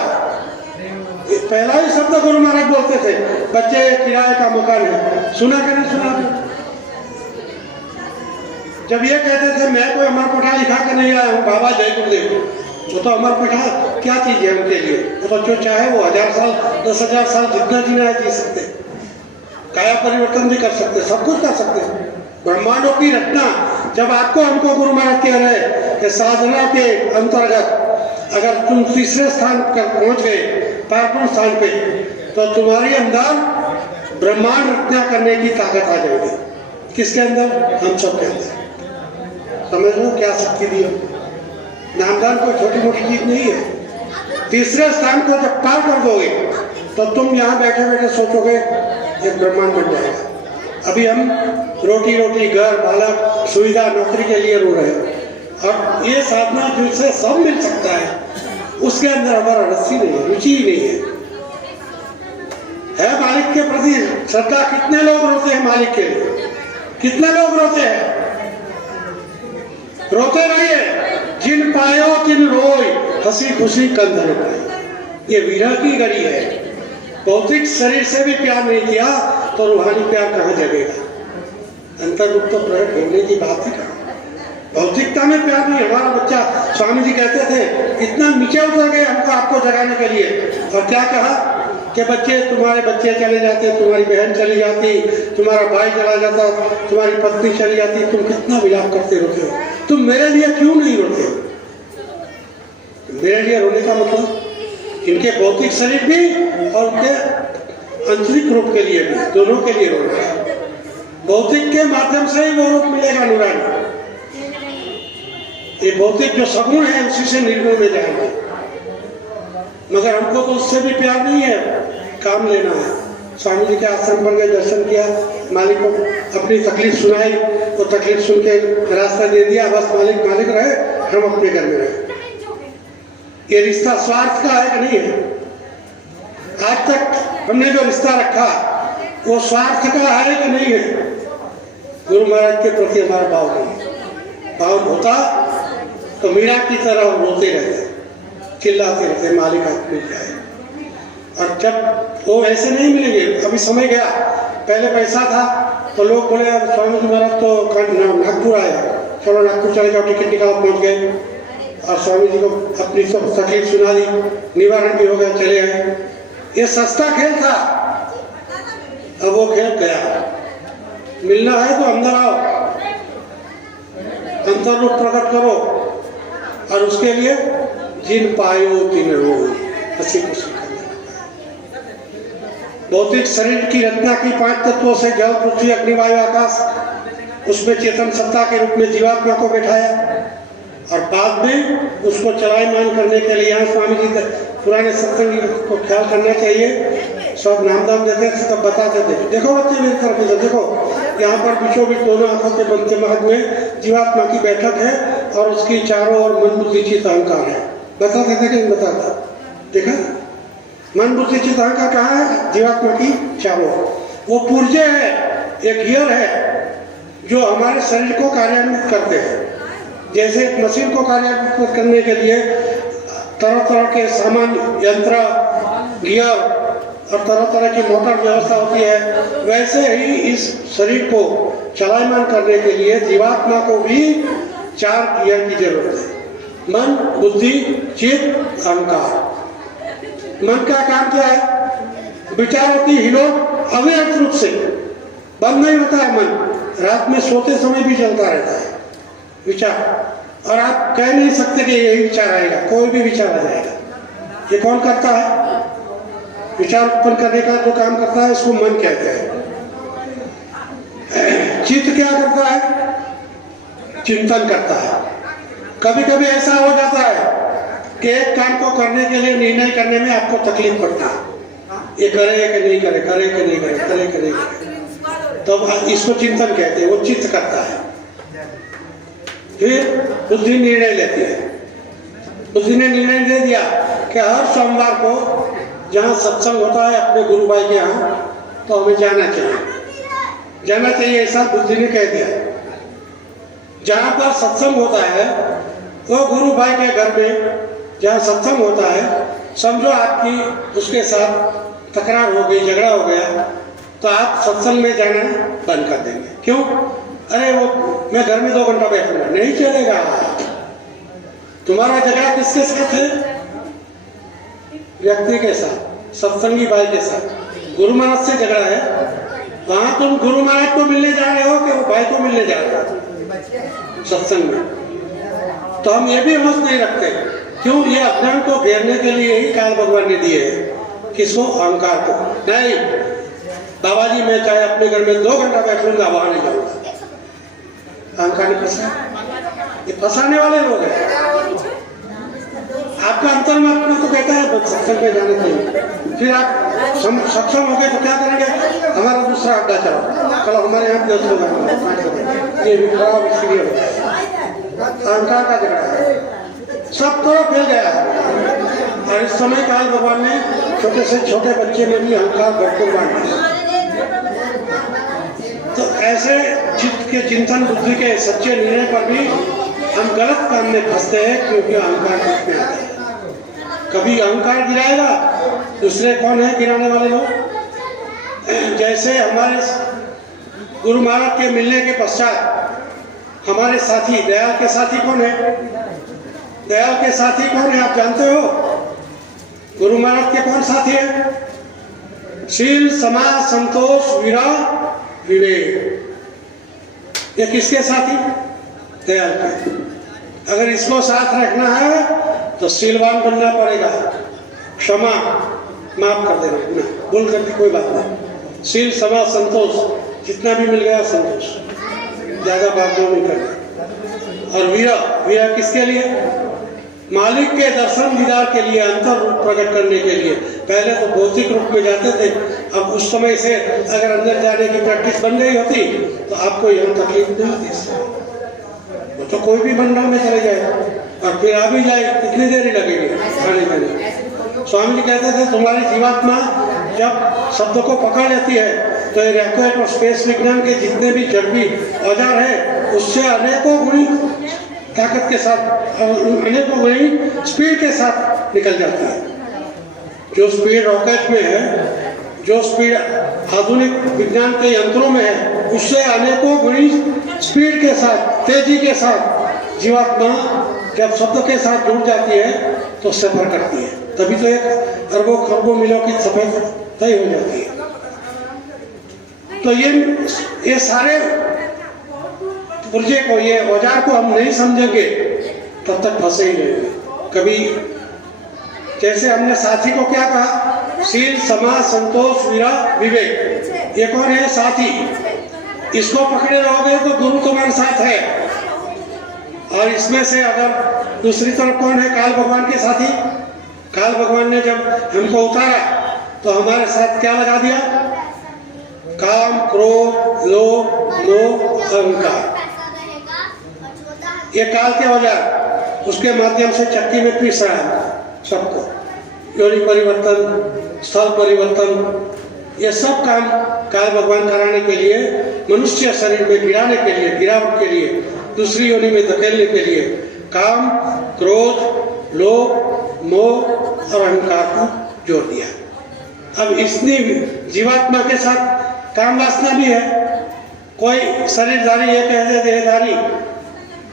पहला ही शब्द गुरु महाराज बोलते थे, बच्चे किराए का मकान है। सुना कि नहीं सुना? जब ये कहते थे मैं कोई अमर पढ़ा लिखा के नहीं आया हूँ बाबा जय गुरुदेव, वो तो अमर पढ़ा क्या चीज है उनके लिए? वो तो जो चाहे वो 1000 साल 10,000 साल जितना जीना है जी सकते, काया परिवर्तन भी कर सकते, सब कुछ कर सकते। ब्रह्मांडों की रचना। जब आपको हमको गुरु महाराज कह रहे कि साधना के अंतर्गत अगर तुम तीसरे स्थान पर पहुंच गए, पांचवें स्थान पे, तो तुम्हारे अंदर ब्रह्मांड रचना करने की ताकत आ जाएगी। किसके अंदर? हम सब के अंदर। समझ लो क्या शक्ति दी। नामदान कोई छोटी मोटी चीज नहीं है। तीसरे स्थान को जब पार कर दोगे तो तुम यहाँ बैठे बैठे सोचोगे एक ब्रह्मांड बन जाएगा। अभी हम रोटी रोटी, घर, बालक, सुविधा, नौकरी के लिए रो रहे हैं और ये साधना जिससे सब मिल सकता है उसके अंदर हमारा रस्सी नहीं है, रुचि ही नहीं है। मालिक के प्रति श्रद्धा। कितने लोग रोते हैं मालिक के लिए? कितने लोग रोते हैं? रोते रहिए। जिन पायो तिन रोय, हंसी खुशी कंधर पाए। ये विरह की घड़ी है। भौतिक शरीर से भी प्यार नहीं किया तो रूहानी प्यार कहाँ जगेगा? अंतर रूप तो प्रकट होने की बात ही कहाँ? भौतिकता में प्यार नहीं। हमारा बच्चा, स्वामी जी कहते थे, इतना नीचे उतर गए हमको आपको जगाने के लिए। और क्या कहा कि बच्चे, तुम्हारे बच्चे चले जाते, तुम्हारी बहन चली जाती, तुम्हारा भाई चला जाता, तुम्हारी पत्नी चली जाती, तुम कितना विलाप करते रोते हो। तुम मेरे लिए क्यों नहीं रोते हो? मेरे लिए रोने का मतलब इनके भौतिक शरीर भी और उनके आंतरिक रूप के लिए भी, दोनों के लिए रोना है। भौतिक के माध्यम से ही वो रूप मिलेगा नूरानी। ये भौतिक जो सगुण है उसी से निर्गुण में जाएंगे। मगर हमको तो उससे भी प्यार नहीं है, काम लेना है। स्वामी जी के आश्रम पर गए, दर्शन किया, मालिक को अपनी तकलीफ सुनाई, वो तकलीफ सुन के रास्ता दे दिया, बस मालिक मालिक रहे, हम अपने घर में रहे। ये रिश्ता स्वार्थ का है कि नहीं है? आज तक हमने जो रिश्ता रखा वो स्वार्थ का है कि नहीं है? गुरु महाराज के प्रति हमारा भाव नहीं, भाव होता तो मीरा की तरह हम रोते रहते, चिल्लाते रहते, मालिक आप मिल जाए। और जब वो ऐसे नहीं मिलेंगे, अभी समय गया, पहले पैसा था तो लोग बोले स्वामी जी महाराज तो नागपुर आए, चलो नागपुर चले जाओ, टिकट निकाल, पहुंच गए और स्वामी जी को अपनी सब तकलीफ सुना दी, निवारण भी हो गया, चले आए। ये सस्ता खेल था, अब वो खेल गया। मिलना है तो अंदर आओ, अंतर रूप प्रकट करो, और उसके लिए जिन पायो तिन रोग, हंसी खुशी करना। भौतिक शरीर की रचना की 5 तत्वों से जल, पृथ्वी, अग्नि, वायु, आकाश, उसमें चेतन सत्ता के रूप में जीवात्मा को बैठाया और बाद में उसको चलायमान करने के लिए यहाँ स्वामी जी पुराने सत्संगी को ख्याल करना चाहिए, सब नाम दाम देते थे तब बताते थे। देखो बच्चे मेरी तरफ से देखो, यहाँ पर बीचों बीच दोनों आंखों के बनते महत में जीवात्मा की बैठक है और उसकी चारों ओर मन बुद्धि चित्त अहंकार है। बताते थे कि नहीं बताता? देखा, मन बुद्धि चित्त अहंकार कहाँ है? जीवात्मा की चारों ओर। वो पुर्जे है, एक गियर है जो हमारे शरीर को कार्यान्वित करते हैं। जैसे एक मशीन को कार्यान्वित करने के लिए तरह तरह के सामान, यंत्र, गियर और तरह तरह की मोटर व्यवस्था होती है, वैसे ही इस शरीर को चलायमान करने के लिए जीवात्मा को भी 4 गियर की जरूरत है, मन, बुद्धि, चित्त, अहंकार। मन का काम क्या है? विचारों की हिलोट अव्यर्थ रूप से बंद नहीं होता है। मन रात में सोते समय भी चलता रहता है विचार, और आप कह नहीं सकते कि यही विचार आएगा, कोई भी विचार आ जाएगा। ये कौन करता है? विचार उत्पन्न करने का जो काम करता है उसको मन कहते हैं। चित्त क्या करता है? चिंतन करता है। कभी कभी ऐसा हो जाता है कि एक काम को करने के लिए निर्णय करने में आपको तकलीफ पड़ता है, ये करे कि नहीं करे, करे कि नहीं करे, करे कि नहीं करे, तो इसको चिंतन कहते हैं, वो चित्त करता है। फिर बुद्धि निर्णय लेती है। बुद्धि ने निर्णय दे दिया कि हर सोमवार को जहाँ सत्संग होता है अपने गुरु भाई के यहाँ, तो हमें जाना चाहिए, ऐसा बुद्धि ने कह दिया। जहाँ पर सत्संग होता है वो गुरु भाई के घर में जहाँ सत्संग होता है, समझो आपकी उसके साथ तकरार हो गई, झगड़ा हो गया, तो आप सत्संग में जाना बंद कर देंगे। क्यों? अरे वो मैं घर में 2 घंटा बैठूंगा, नहीं चलेगा। तुम्हारा झगड़ा किसके साथ है? व्यक्ति के साथ, सत्संगी भाई के साथ। गुरु महाराज से झगड़ा है, वहां तुम गुरु महाराज को मिलने जा रहे हो कि वो भाई को मिलने जा रहे हो सत्संग में? तो हम ये भी होश नहीं रखते। क्यों? ये अज्ञान को घेरने के लिए ही काल भगवान ने दिए है। किसको? अहंकार को। नहीं, बाबा जी मैं चाहे अपने घर में 2 घंटा बैठूंगा, वहां नहीं जाऊंगा। अहंकार ने फंसा, ये फंसाने वाले लोग हैं। आपका अंतर्मन तो कहता है सत्संग में जाने चाहिए, फिर आप सक्षम हो गए तो क्या करेंगे? हमारा दूसरा अड्डा चलो हमारे यहाँ 10 लोग, ये भी खराब इसलिए होता है। अहंकार का झगड़ा है, सब तरफ फैल गया है। और इस समय काल भगवान ने छोटे से छोटे बच्चे में भी अहंकार भरपूर बांट दिया। तो ऐसे चित्त के चिंतन, बुद्धि के सच्चे निर्णय पर भी हम गलत काम में फंसते हैं, क्योंकि अहंकार बीच में आता है। कभी अहंकार गिराएगा, दूसरे कौन है गिराने वाले लोग? जैसे हमारे गुरु महाराज के मिलने के पश्चात हमारे साथी दयाल के साथी कौन है? दयाल के साथी कौन है आप जानते हो? गुरु महाराज के कौन साथी है? शील, समाज, संतोष, विरह, विवेक। ये किसके साथी? दयाल के। अगर इसको साथ रखना है तो शीलवान बनना पड़ेगा, क्षमा, माफ कर देना, भूल करके कोई बात नहीं। शील, समाज, संतोष, जितना भी मिल गया संतोष, ज्यादा बात नहीं करना। और विरह किसके लिए? मालिक के दर्शन दीदार के लिए, अंतर रूप प्रकट करने के लिए। पहले तो भौतिक रूप में जाते थे, अब उस समय से अगर अंदर जाने की प्रैक्टिस बन गई होती तो आपको यहाँ तकलीफ नहीं होती। वो तो कोई भी मंडल में चले जाए, और फिर आ भी जाए कितनी देर ही लगेगी खाने में। स्वामी जी कहते थे तुम्हारी जीवात्मा जब शब्द को पकड़ लेती है तो ये रॉकेट और स्पेस विज्ञान के जितने भी जड़बी औजार है उससे अनेकों गुणी ताकत के साथ, अनेकों गुणी स्पीड के साथ निकल जाती है। जो स्पीड रॉकेट में है, जो स्पीड आधुनिक विज्ञान के यंत्रों में है, उससे अनेकों गुणी स्पीड के साथ, तेजी के साथ जीवात्मा जब शब्द के साथ जुड़ जाती है तो सफर करती है। तभी तो एक अरबों खरबों मीलों की सफर तय हो जाती है। तो ये सारे पुर्जे को, ये औजार को हम नहीं समझेंगे तब तक फंसे ही रहेंगे। कभी जैसे हमने साथी को क्या कहा, शील समाज संतोष विरह विवेक, ये कौन है? साथी। इसको पकड़े रहोगे तो गुरु तुम्हारे साथ है। और इसमें से अगर दूसरी तरफ कौन है? काल भगवान के साथी। काल भगवान ने जब हमको उतारा तो हमारे साथ क्या लगा दिया? काम, क्रोध, लोभ, मोह, अहंकार। ये काल के औजार, उसके माध्यम से चक्की में पीस रहा है सबको। योनि परिवर्तन, स्थल परिवर्तन, ये सब काम काल भगवान कराने के लिए, मनुष्य शरीर में गिराने के लिए, गिरावट के लिए, दूसरी योनि में धकेलने के लिए काम, क्रोध, लोभ, मोह और अहंकार को जोड़ दिया। अब इसने जीवात्मा के साथ काम वासना भी है। कोई शरीरधारी ये कह दे, देहधारी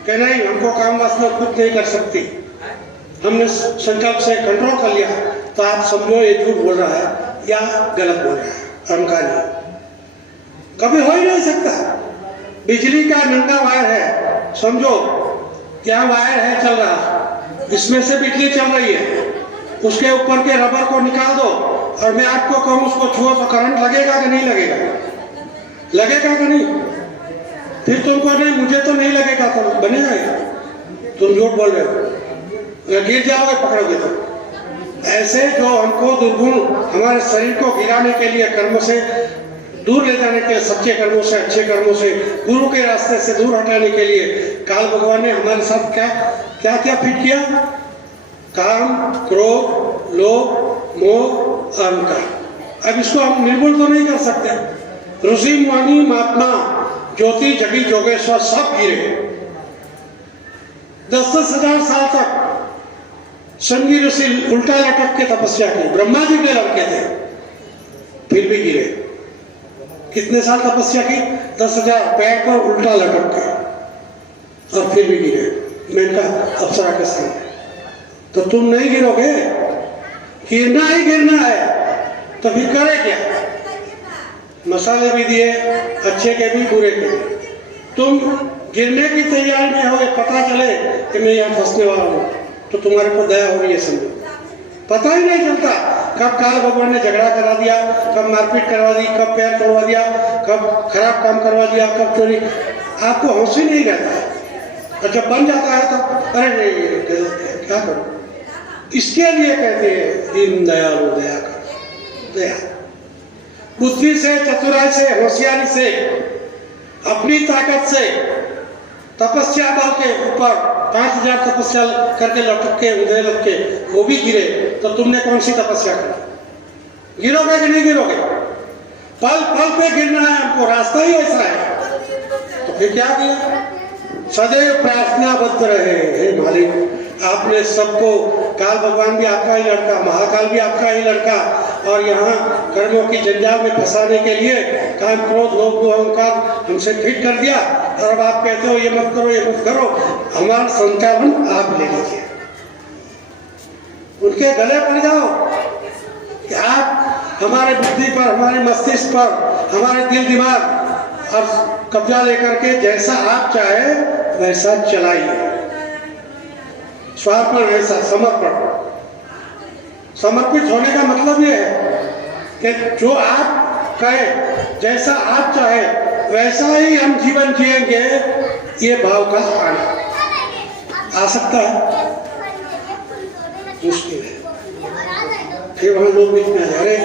कि नहीं हमको काम वासना खुद नहीं कर सकती, हमने संकल्प से कंट्रोल कर लिया, तो आप समझो ये झूठ बोल रहा है या गलत बोल रहा है, अहंकारी। कभी हो ही नहीं सकता। बिजली का नंगा वायर है, समझो क्या वायर है चल रहा, इसमें से बिजली चल रही है, उसके ऊपर के रबर को निकाल दो और मैं आपको कहूँ उसको छुओ तो करंट लगेगा कि नहीं लगेगा? लगेगा कि नहीं? फिर तुमको नहीं, मुझे तो नहीं लगेगा, तो बनेगा ही। तुम झूठ बोल रहे हो, गिर जाओगे पकड़ोगे तो। ऐसे जो हमको दुर्गुण हमारे शरीर को गिराने के लिए, कर्म से दूर ले जाने के लिए, सच्चे कर्मों से, अच्छे कर्मों से, गुरु के रास्ते से दूर हटाने के लिए काल भगवान ने हमारे साथ क्या क्या क्या फिट किया? काम, क्रोध, लोभ, मोह, अहंकार। अब इसको हम निर्मूल तो नहीं कर सकते। ऋषि मुनि महात्मा ज्योति जगी जोगेश्वर सब गिरे। 10-10 हजार साल तक संगी ऋषि उल्टा लटक के तपस्या की, ब्रह्मा जी के लड़के थे, फिर भी गिरे। कितने साल तपस्या की? 10,000 पैर पर उल्टा लटक के, और फिर भी गिरे। मेनका अप्सरा के सामने। तो तुम नहीं गिरोगे, गिरना ही गिरना है, तो फिर करे क्या? मसाले भी दिए, अच्छे के भी बुरे के भी। तुम गिरने की तैयारी में हो, पता चले कि मैं यहाँ फंसने वाला हूँ, तो तुम्हारे पर दया हो रही है, समझो। पता ही नहीं चलता कब काल भगवान ने झगड़ा करा दिया, कब मारपीट करवा दी, कब पैर तोड़वा दिया, कब खराब काम करवा दिया, कब चोरी। आपको होश ही नहीं रहता। और जब बन जाता है तो अरे नहीं क्या करूँ? इसके लिए कहते हैं दीन दयालु दया कर। दया बुद्धि से, चतुराई से, होशियारी से, अपनी ताकत से, तपस्या बल के ऊपर 5000 तपस्या करके लटक के उदय लग के वो भी गिरे, तो तुमने कौन सी तपस्या की? गिरोगे कि नहीं गिरोगे? पल पल पे गिरना है हमको, रास्ता ही ऐसा है। तो फिर क्या किया? सदैव प्रार्थनाबद्ध रहे। हे मालिक, आपने सबको, काल भगवान भी आपका ही लड़का, महाकाल भी आपका ही लड़का, और यहाँ कर्मों की जंजाल में फंसाने के लिए काम, क्रोध, लोभ, अहंकार हमसे फिट कर दिया, और अब आप कहते हो ये मत करो, ये मत करो। हमारा संचालन आप ले लीजिए, उनके गले पड़ जाओ कि आप हमारे बुद्धि पर, हमारे मस्तिष्क पर, हमारे दिल दिमाग और कब्जा लेकर के जैसा आप चाहे वैसा चलाइए। स्वार्पण, ऐसा समर्पण। समर्पित होने का मतलब ये है कि जो आप कहे, जैसा आप चाहे वैसा ही हम जीवन जिएंगे, ये भाव का आना आ सकता है, मुश्किल है। फिर वहाँ लोग बीच में, अरे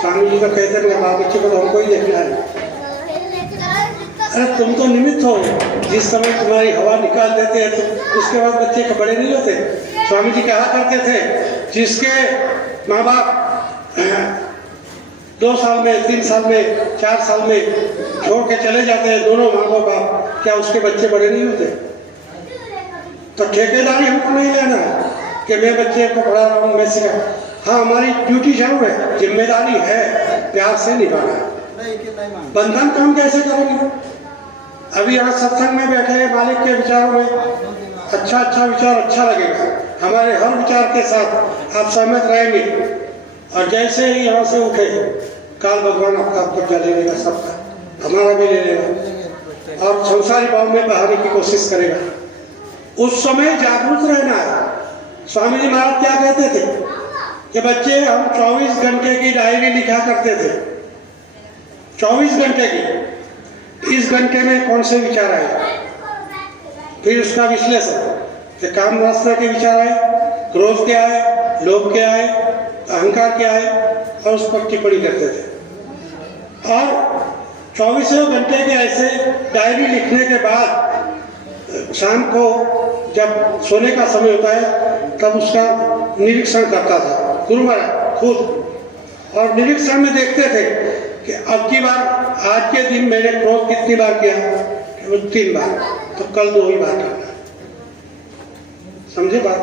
स्वामी जी तो कहते हैं बाल बच्चे को तो हमको ही देखना है। अरे तुम तो निमित्त हो, जिस समय तुम्हारी हवा निकाल देते हैं तो उसके बाद बच्चे के बड़े नहीं होते। स्वामी जी कहा करते थे, जिसके माँ बाप 2 साल में, 3 साल में, 4 साल में छोड़ के चले जाते हैं दोनों माँ बाप, क्या उसके बच्चे बड़े नहीं होते? तो ठेकेदारी हमको नहीं लेना कि मैं बच्चे को पढ़ा रहा हूँ, मैं सिखा। हाँ, हमारी ड्यूटी जरूर है, जिम्मेदारी है, प्यार से निभाना। बंधन काम कैसे करेंगे? अभी यहाँ सत्संग में बैठे हैं, मालिक के विचारों में अच्छा विचार अच्छा लगेगा, हमारे हर विचार के साथ आप सहमत रहेंगे। और जैसे ही यहाँ से उठे, काल भगवान आपका कब्जा ले लेगा, सबका, हमारा भी ले लेगा और संसारी भाव में बहाने की कोशिश करेगा। उस समय जागरूक रहना है। स्वामी जी महाराज क्या कहते थे कि बच्चे, हम 24 घंटे की डायरी लिखा करते थे, 24 घंटे की। इस घंटे में कौन से विचार आए, फिर उसका विश्लेषण कि काम वासना के विचार आए, क्रोध के आए, लोभ के आए, अहंकार के आए, और उस पर टिप्पणी करते थे। और 24 घंटे के ऐसे डायरी लिखने के बाद शाम को जब सोने का समय होता है तब उसका निरीक्षण करता था गुरु महाराज खुद। और निरीक्षण में देखते थे कि अब की बार, आज के दिन मैंने क्रोध कितनी बार किया, 3 बार, तो कल 2 ही बार करना। समझे बात?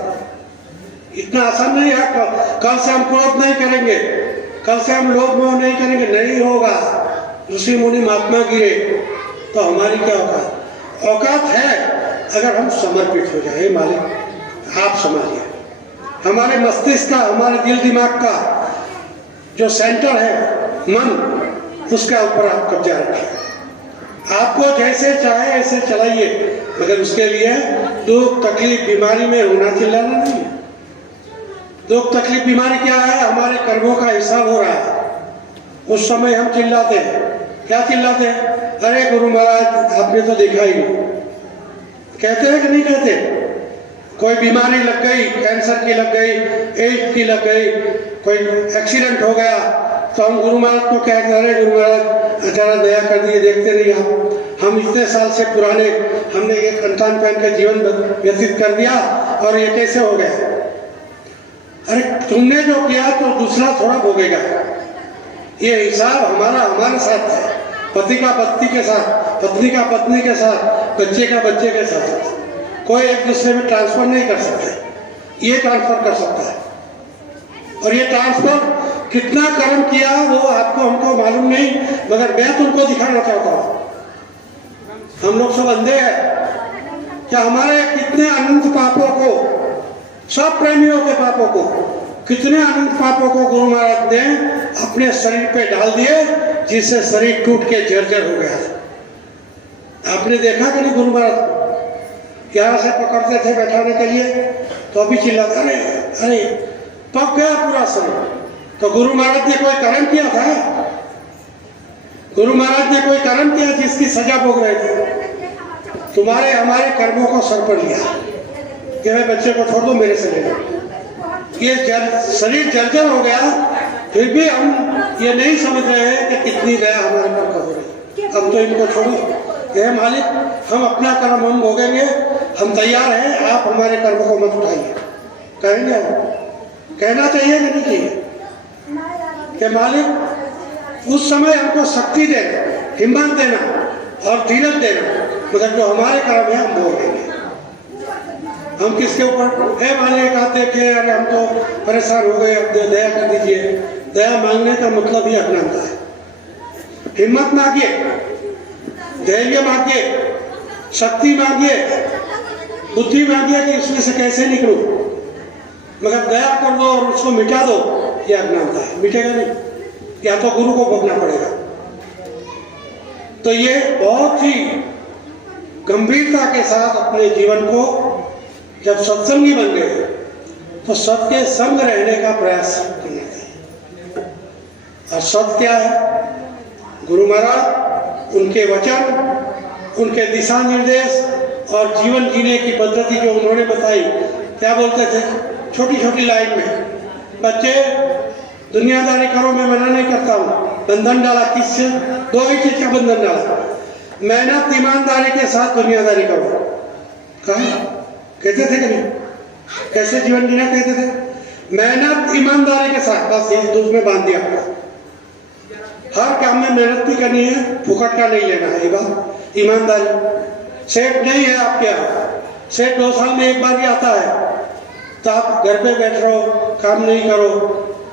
इतना आसान नहीं है। कल से हम क्रोध नहीं करेंगे, कल से हम लोभ मोह नहीं करेंगे, नहीं होगा। ऋषि मुनि महात्मा गिरे तो हमारी क्या औकात? औकात है अगर हम समर्पित हो जाए, मालिक आप संभालिए हमारे मस्तिष्क का, हमारे दिल दिमाग का जो सेंटर है मन, उसका ऊपर आप कब्जा रखिए। आपको जैसे चाहे ऐसे चलाइए, मगर उसके लिए दुख तकलीफ बीमारी में रोना चिल्लाना नहीं है। दुख तकलीफ बीमारी क्या है? हमारे कर्मों का हिसाब हो रहा है। उस समय हम चिल्लाते हैं, क्या चिल्लाते हैं? अरे गुरु महाराज आपने तो देखा ही नहीं। कहते हैं कि नहीं कहते? कोई बीमारी लग गई, कैंसर की लग गई, एड्स की लग गई, कोई एक्सीडेंट हो गया, तो हम गुरु महाराज को कहते हैं, अरे गुरु महाराज जरा दया कर दिए, देखते नहीं आप, हम इतने साल से पुराने, हमने ये खनतान पहन के जीवन व्यतीत कर दिया और ये कैसे हो गया? अरे तुमने जो किया तो दूसरा थोड़ा भोगेगा। ये हिसाब हमारे साथ है, पति का पत्नी के साथ, पत्नी का पत्नी के साथ, बच्चे का बच्चे के साथ। कोई एक दूसरे में ट्रांसफर नहीं कर सकते, ये ट्रांसफर कर सकता है। और ये ट्रांसफर कितना कर्म किया वो आपको हमको मालूम नहीं, मगर मैं तुमको दिखाना चाहता हूँ। हम लोग सब अंधे हैं क्या? हमारे कितने अनंत पापों को, सब प्रेमियों के पापों को, कितने अनंत पापों को गुरु महाराज ने अपने शरीर पे डाल दिए, जिससे शरीर टूट के जर्जर हो गया। आपने देखा कि नहीं? गुरु महाराज यहाँ से पकड़ते थे बैठाने के लिए तो अभी चिल्लाते, अरे अरे पक गया पूरा शरीर। तो गुरु महाराज ने कोई कर्म किया था? गुरु महाराज ने कोई कर्म किया जिसकी सजा भोग रहे थे? तुम्हारे हमारे कर्मों को सर पर लिया कि मैं बच्चे को छोड़ दो, मेरे से ले लो। ये शरीर जर्जर हो गया, फिर भी हम ये नहीं समझ रहे हैं कि कितनी दया हमारे पर हो रही। अब तो इनको छोड़ो, हे मालिक हम अपना कर्म हम भोगेंगे, हम तैयार हैं, आप हमारे कर्म को मत उठाइए। कहेंगे हम, कहना चाहिए नहीं चाहिए कि मालिक उस समय हमको शक्ति देना, हिम्मत देना और धीरज देना, मगर जो हमारे कर्म है हम भोगेंगे। हम किसके ऊपर? हे मालिक आप देखिए, अरे हम तो परेशान हो गए, अब दया कर दीजिए। दया मांगने का मतलब ही अपनाता है। हिम्मत मांगिए, धैर्य मांगिए, शक्ति मांगिए, बुद्धि मांगिए कि इसमें से कैसे निकलूं, मगर दया कर दो और उसको मिटा दो, ये अज्ञानता है। मिटेगा नहीं, या तो गुरु को भोगना पड़ेगा। तो ये बहुत ही गंभीरता के साथ अपने जीवन को, जब सत्संगी बन गए तो सत्य संग रहने का प्रयास करना चाहिए। और सत्य क्या है? गुरु महाराज, उनके वचन, उनके दिशा निर्देश और जीवन जीने की पद्धति जो उन्होंने बताई, क्या बोलते थे छोटी छोटी लाइन में, बच्चे दुनियादारी करो, मैं मना नहीं करता हूँ। बंधन डाला किससे? 2 ही चीज का बंधन डाला, मेहनत ईमानदारी के साथ दुनियादारी करो। कहा कहते थे कि नहीं? कैसे जीवन जीना कहते थे? मेहनत ईमानदारी के साथ, बस ये दूध में बांध दिया आपको। हर काम में मेहनत भी करनी है, फुकट का नहीं लेना है, ये बात ईमानदारी। सेठ नहीं है आपके यहाँ, सेठ 2 साल में एक बार भी आता है, तो आप घर पे बैठ रहो, काम नहीं करो,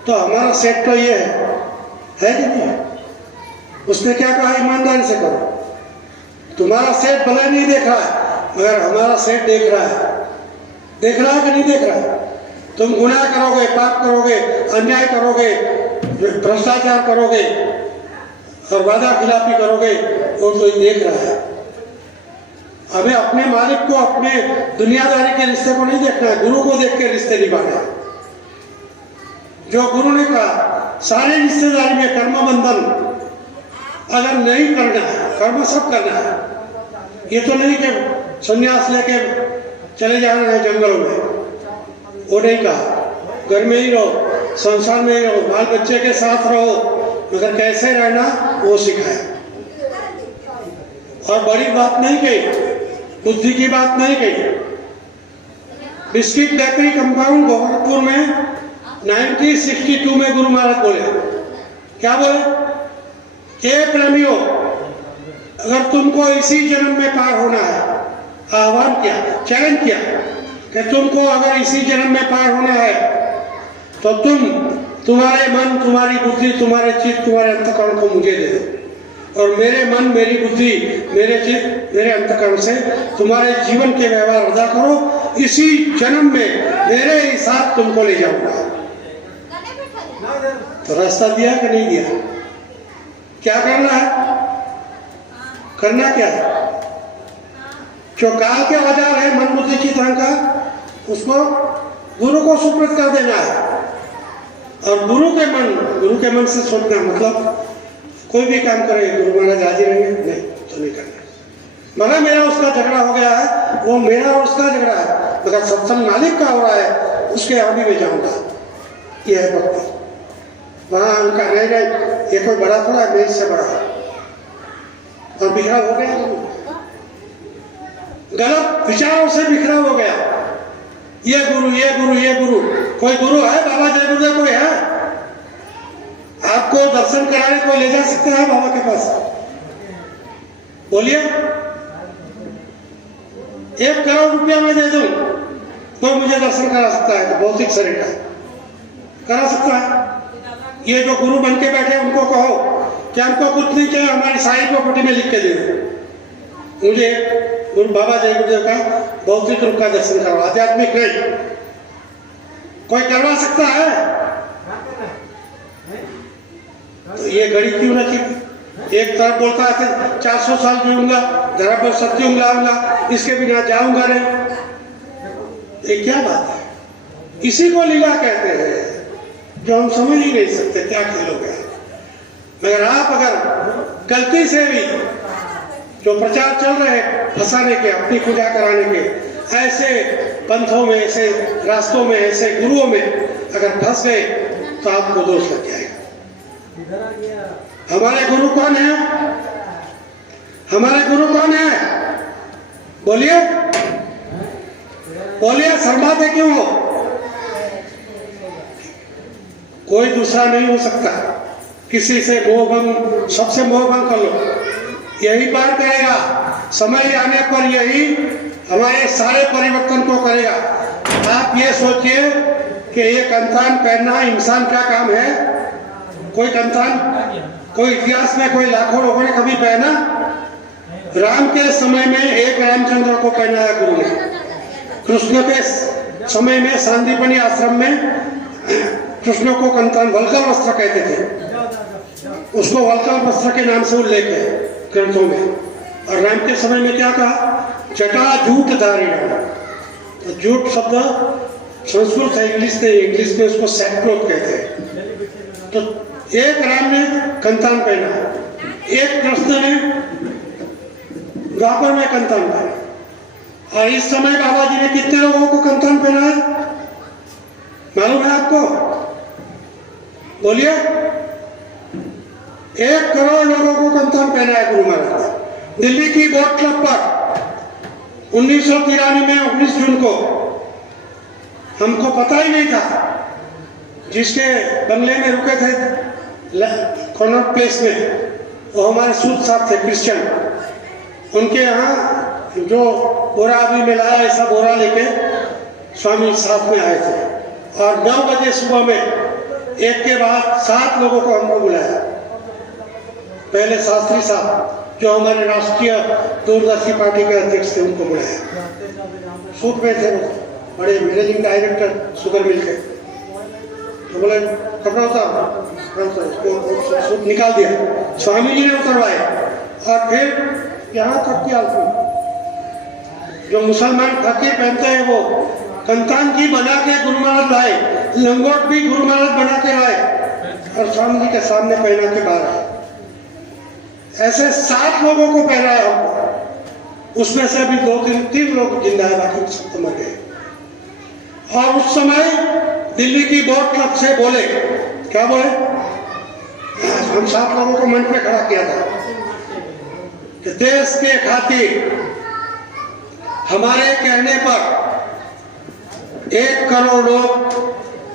तो हमारा सेठ तो ये है कि नहीं? उसने क्या कहा? ईमानदारी से करो। तुम्हारा सेठ भले नहीं देख रहा है, मगर हमारा सेठ देख रहा है। देख रहा है कि नहीं देख रहा है? तुम गुनाह करोगे, पाप करोगे, अन्याय करोगे, भ्रष्टाचार करोगे और वादा खिलाफी करोगे, वो तो देख रहा है। हमें अपने मालिक को, अपने दुनियादारी के रिश्ते को नहीं देखना है, गुरु को देख के रिश्ते निभाना है। जो गुरु ने कहा सारे रिश्तेदारी में कर्म बंधन अगर नहीं करना है, कर्म सब करना है। ये तो नहीं कि संन्यास लेके चले जाना है जंगलों में, वो नहीं कहा। घर में ही रहो, संसार में ही रहो, बाल बच्चे के साथ रहो, मगर कैसे रहना वो सिखाया। और बड़ी बात नहीं कही, बुद्धि की बात नहीं कही। बिस्किट बेकरी कंपाउंड गोरखपुर में 1962 में गुरु महाराज बोले, क्या बोले? हे प्रेमियों, अगर तुमको इसी जन्म में पार होना है, आह्वान किया, चैलेंज किया कि तुमको अगर इसी जन्म में पार होना है तो तुम्हारे मन, तुम्हारी बुद्धि, तुम्हारे चित्त, तुम्हारे अंतःकरण को मुझे दे दो, और मेरे मन, मेरी बुद्धि, मेरे चित्त, मेरे अंतःकरण से तुम्हारे जीवन के व्यवहार अदा करो। इसी जन्म में मेरे ही साथ तुमको ले जाऊंगा। तो रास्ता दिया कि नहीं दिया? क्या करना है? करना क्या है? जो काल के औजार है मन, बुद्धि, चित्त, अहंकार, उसको गुरु को सुपुर्द कर देना है। और गुरु के मन से सोचना, मतलब कोई भी काम करे गुरु महाराज हाजिर रहेंगे, नहीं तो नहीं करना। मगर मेरा उसका झगड़ा हो गया है, वो मेरा और उसका झगड़ा है, मगर सत्संग मालिक का हो रहा है, उसके आगे में जाऊंगा। यह है भक्ति। वहां उनका नहीं गए, ये कोई बड़ा थोड़ा है, मेरे से बड़ा है, और बिखरा हो गया, गलत विचारों से बिखरा हो गया। ये गुरु, ये गुरु, ये गुरु। कोई गुरु है? बाबा जय गुरुदेव कोई है? आपको दर्शन कराने कोई ले जा सकता है बाबा के पास? बोलिए। 1 करोड़ रुपया मैं दे दूं, कोई मुझे दर्शन करा सकता है? तो भौतिक शरीर का करा सकता है। ये जो गुरु बन के बैठे उनको कहो कि हमको कुछ नहीं चाहिए, हमारी सारी प्रॉपर्टी में लिख के दे दो, मुझे गुरु बाबा जय गुरुदेव का भौतिक रूप का दर्शन करो, आध्यात्मिक नहीं। कोई करवा सकता है? तो ये घड़ी क्यों ना थी? एक तरफ बोलता है 400 साल जीऊंगा, धरा पर सत्युंग लाऊंगा, इसके बिना जाऊंगा नहीं। ये क्या बात है? इसी को लीला कहते हैं, जो हम समझ ही नहीं सकते क्या खेलोगे। मगर आप अगर गलती से भी जो प्रचार चल रहे फंसाने के, अपनी पूजा कराने के, ऐसे पंथों में, ऐसे रास्तों में, ऐसे गुरुओं में अगर फंस गए तो आपको दोष लग जाएगा। हमारे गुरु कौन है? हमारे गुरु कौन है? बोलिए, बोलिए। शर्माते क्यों हो? कोई दूसरा नहीं हो सकता। किसी से मोहभंग, सबसे मोहभंग कर लो, यही पार करेगा। समय आने पर यही हमारे सारे परिवर्तन को करेगा। आप ये सोचिए कि ये कंतान पहनना इंसान का काम है? कोई कंतान, कोई इतिहास में कोई लाखों लोगों ने कभी पहना? राम के समय में एक रामचंद्र को पहनाया गुरु ने। कृष्ण के समय में सांदीपनी आश्रम में कृष्ण को कंतान, वल्कल वस्त्र कहते थे, उसको वल्कल वस्त्र के नाम से उल्लेख है ग्रंथों में। और राम के समय में क्या कहा? जटा जूट धारिणा। तो जूट शब्द संस्कृत है, इंग्लिश में उसको सैकक्लॉथ कहते हैं। तो एक राम ने कंतान पहना, एक कृष्ण ने द्वापर में कंतान पहना। और इस समय बाबा जी ने कितने लोगों को कंतान पहना है मालूम है आपको? बोलिए। 1 करोड़ लोगों को कंतान पहना है गुरु महाराज। दिल्ली की बोट क्लब पर 1993 में 19 जून को हमको पता ही नहीं था, जिसके बंगले में रुके थे कॉनॉट प्लेस में, वो हमारे सूद साहब थे क्रिश्चियन। उनके यहाँ जो बोरा अभी मिला है, ऐसा बोरा लेके स्वामी साथ में आए थे और 9 बजे सुबह में एक के बाद 7 लोगों को हमको बुलाया। पहले शास्त्री साहब जो हमारे राष्ट्रीय दूरदर्शी पार्टी के अध्यक्ष थे, उनको बुलाया। सूट में थे वो, बड़े मैनेजिंग डायरेक्टर शुगर मिल के। तो बोले कपड़ा उतार, सूट निकाल दिया, स्वामी जी ने उतरवाए और फिर यहाँ तक की आलतू जो मुसलमान फकीर पहनते हैं वो कंतान की बना के गुरु महाराज लाए, लंगोट भी गुरु महाराज बना के लाए और स्वामी जी के सामने पहना के बाहर आए। ऐसे 7 लोगों को पहनाया हमको, उसमें से अभी 2-3 लोग जिंदा है, बाकी सब तो मर गए। और उस समय दिल्ली की बोट क्लब से बोले, क्या बोले, हम 7 लोगों को मंच पे खड़ा किया था कि देश के खातिर हमारे कहने पर 1 करोड़ लोग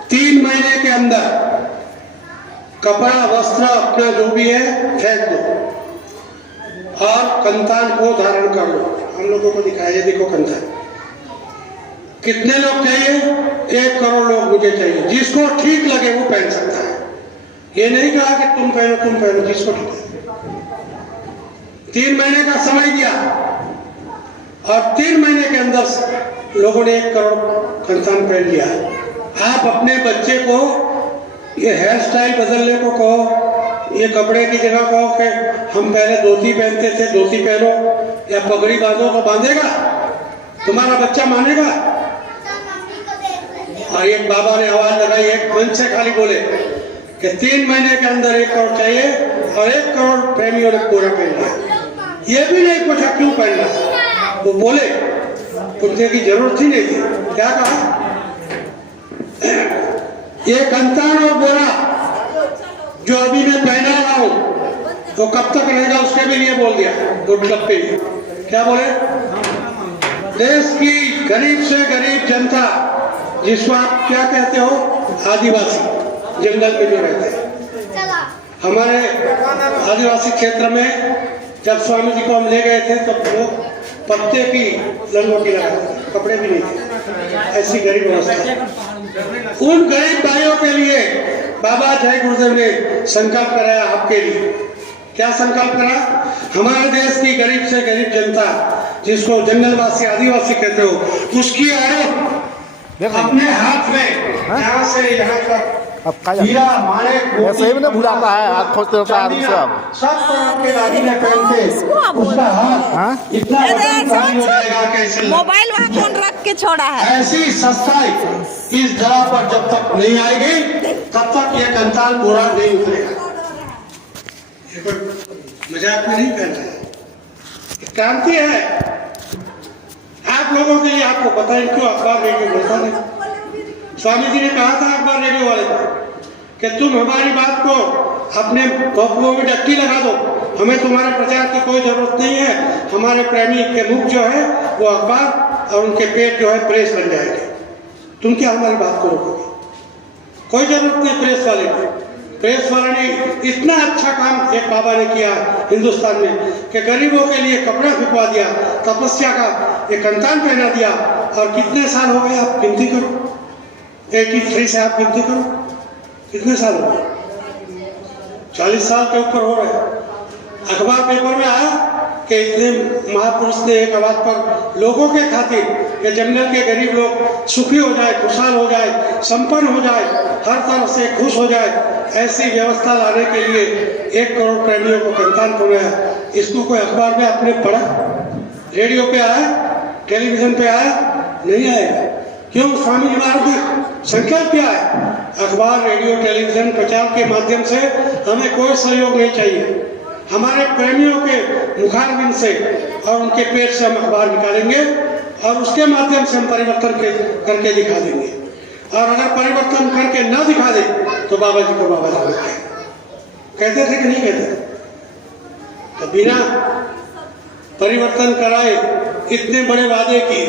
3 महीने के अंदर कपड़ा वस्त्र अपना जो भी है फेंक दो और कंतान को धारण कर लो। हम लोगों को दिखाया, ये देखो कंतान। कितने लोग चाहिए? 1 करोड़ लोग मुझे चाहिए। जिसको ठीक लगे वो पहन सकता है। ये नहीं कहा कि तुम पहनो, जिसको ठीक है। 3 महीने का समय दिया और 3 महीने के अंदर लोगों ने 1 करोड़ कंतान पहन लिया। आप अपने बच्चे को ये हेयर स्टाइल बदलने को कहो, ये कपड़े की जगह कहो कि हम पहले धोती पहनते थे, धोती पहनो या पगड़ी बांधो, तो बांधेगा? तुम्हारा बच्चा मानेगा? और एक बाबा ने आवाज लगाई, एक मंच से खाली बोले कि 3 महीने के अंदर 1 करोड़ चाहिए और 1 करोड़ प्रेमियों ने पूरा पहना। ये भी नहीं पूछा क्यों पहनना, वो बोले, पूछने की जरूरत ही नहीं थी। क्या कहा? ये कंतान और बोरा जो अभी मैं पहना रहा हूं तो कब तक रहेगा, उसके भी लिए बोल दिया बोट क्लब पे। क्या बोले? देश की गरीब से गरीब जनता, जिसको आप क्या कहते हो, आदिवासी, जंगल में जो रहते हैं। हमारे आदिवासी क्षेत्र में जब स्वामी जी को हम ले गए थे तब तो पत्ते की लंगोटी लगाते थे, कपड़े भी नहीं थे, ऐसी गरीब अवस्था। उन गरीब भाइयों के लिए बाबा जय गुरुदेव ने संकल्प कराया आपके लिए। क्या संकल्प करा? हमारे देश की गरीब से गरीब जनता, जिसको जंगलवासी आदिवासी कहते हो, उसकी औरत अपने हाथ में यहाँ से यहाँ तक हीरा माणिक ऐसे ही ना भुलाता है, हाथ खोजते रहता है आदमी सब तरह के दागिने पहनते, उसका हाथ इतना भारी हो जाएगा कि ऐसे मोबाइल वहाँ कौन रख के छोड़ा है। ऐसी सस्ताई इस जगह पर जब तक नहीं आएगी तब तक ये कंतान बोरा नहीं उतरेगा। ये कोई मजाक में नहीं पहन रहा, क्रांति है। आप लोगों के लिए आपको पता है क्यों अखबार रेडियो बोलता नहीं। स्वामी जी ने कहा था अखबार रेडियो वाले को कि तुम हमारी बात को अपने खोपड़ों में डट्टी लगा दो, हमें तुम्हारे प्रचार की कोई जरूरत नहीं है। हमारे प्रेमी के मुख जो है वो अखबार और उनके पेट जो है प्रेस बन जाएंगे। तुम क्या हमारी बात को रोकोगे? कोई जरूरत नहीं प्रेस वाले की। प्रेस वाले ने इतना अच्छा काम एक बाबा ने किया हिंदुस्तान में कि गरीबों के लिए कपड़ा फिकवा दिया, तपस्या का एक कंतान पहना दिया। और कितने साल हो गए आप गिनती करो, 83 से आप गिनती करो, कितने साल हो गए? 40 साल के ऊपर हो रहे। अखबार पेपर में आया कि इतने महापुरुष ने एक आवाज पर लोगों के खातिर कि जंगल के गरीब लोग सुखी हो जाए, खुशहाल हो जाए, संपन्न हो जाए, हर तरह से खुश हो जाए, ऐसी व्यवस्था लाने के लिए 1 करोड़ प्रेमियों को कंतान बनाया। इसको कोई अखबार में आपने पढ़ा? रेडियो पे आया? टेलीविजन पे आया? नहीं आएगा। क्यों? स्वामी जी महाराज ने संकल्प किया है। अखबार, रेडियो, टेलीविजन प्रचार के माध्यम से हमें कोई सहयोग नहीं चाहिए। हमारे प्रेमियों के मुखारबिंद से और उनके पेट से हम अखबार निकालेंगे और उसके माध्यम से हम परिवर्तन करके दिखा देंगे। और अगर परिवर्तन करके न दिखा दे तो बाबा जी को बाबा जी कहते थे कि नहीं कहते? तो बिना परिवर्तन कराए, इतने बड़े वादे किए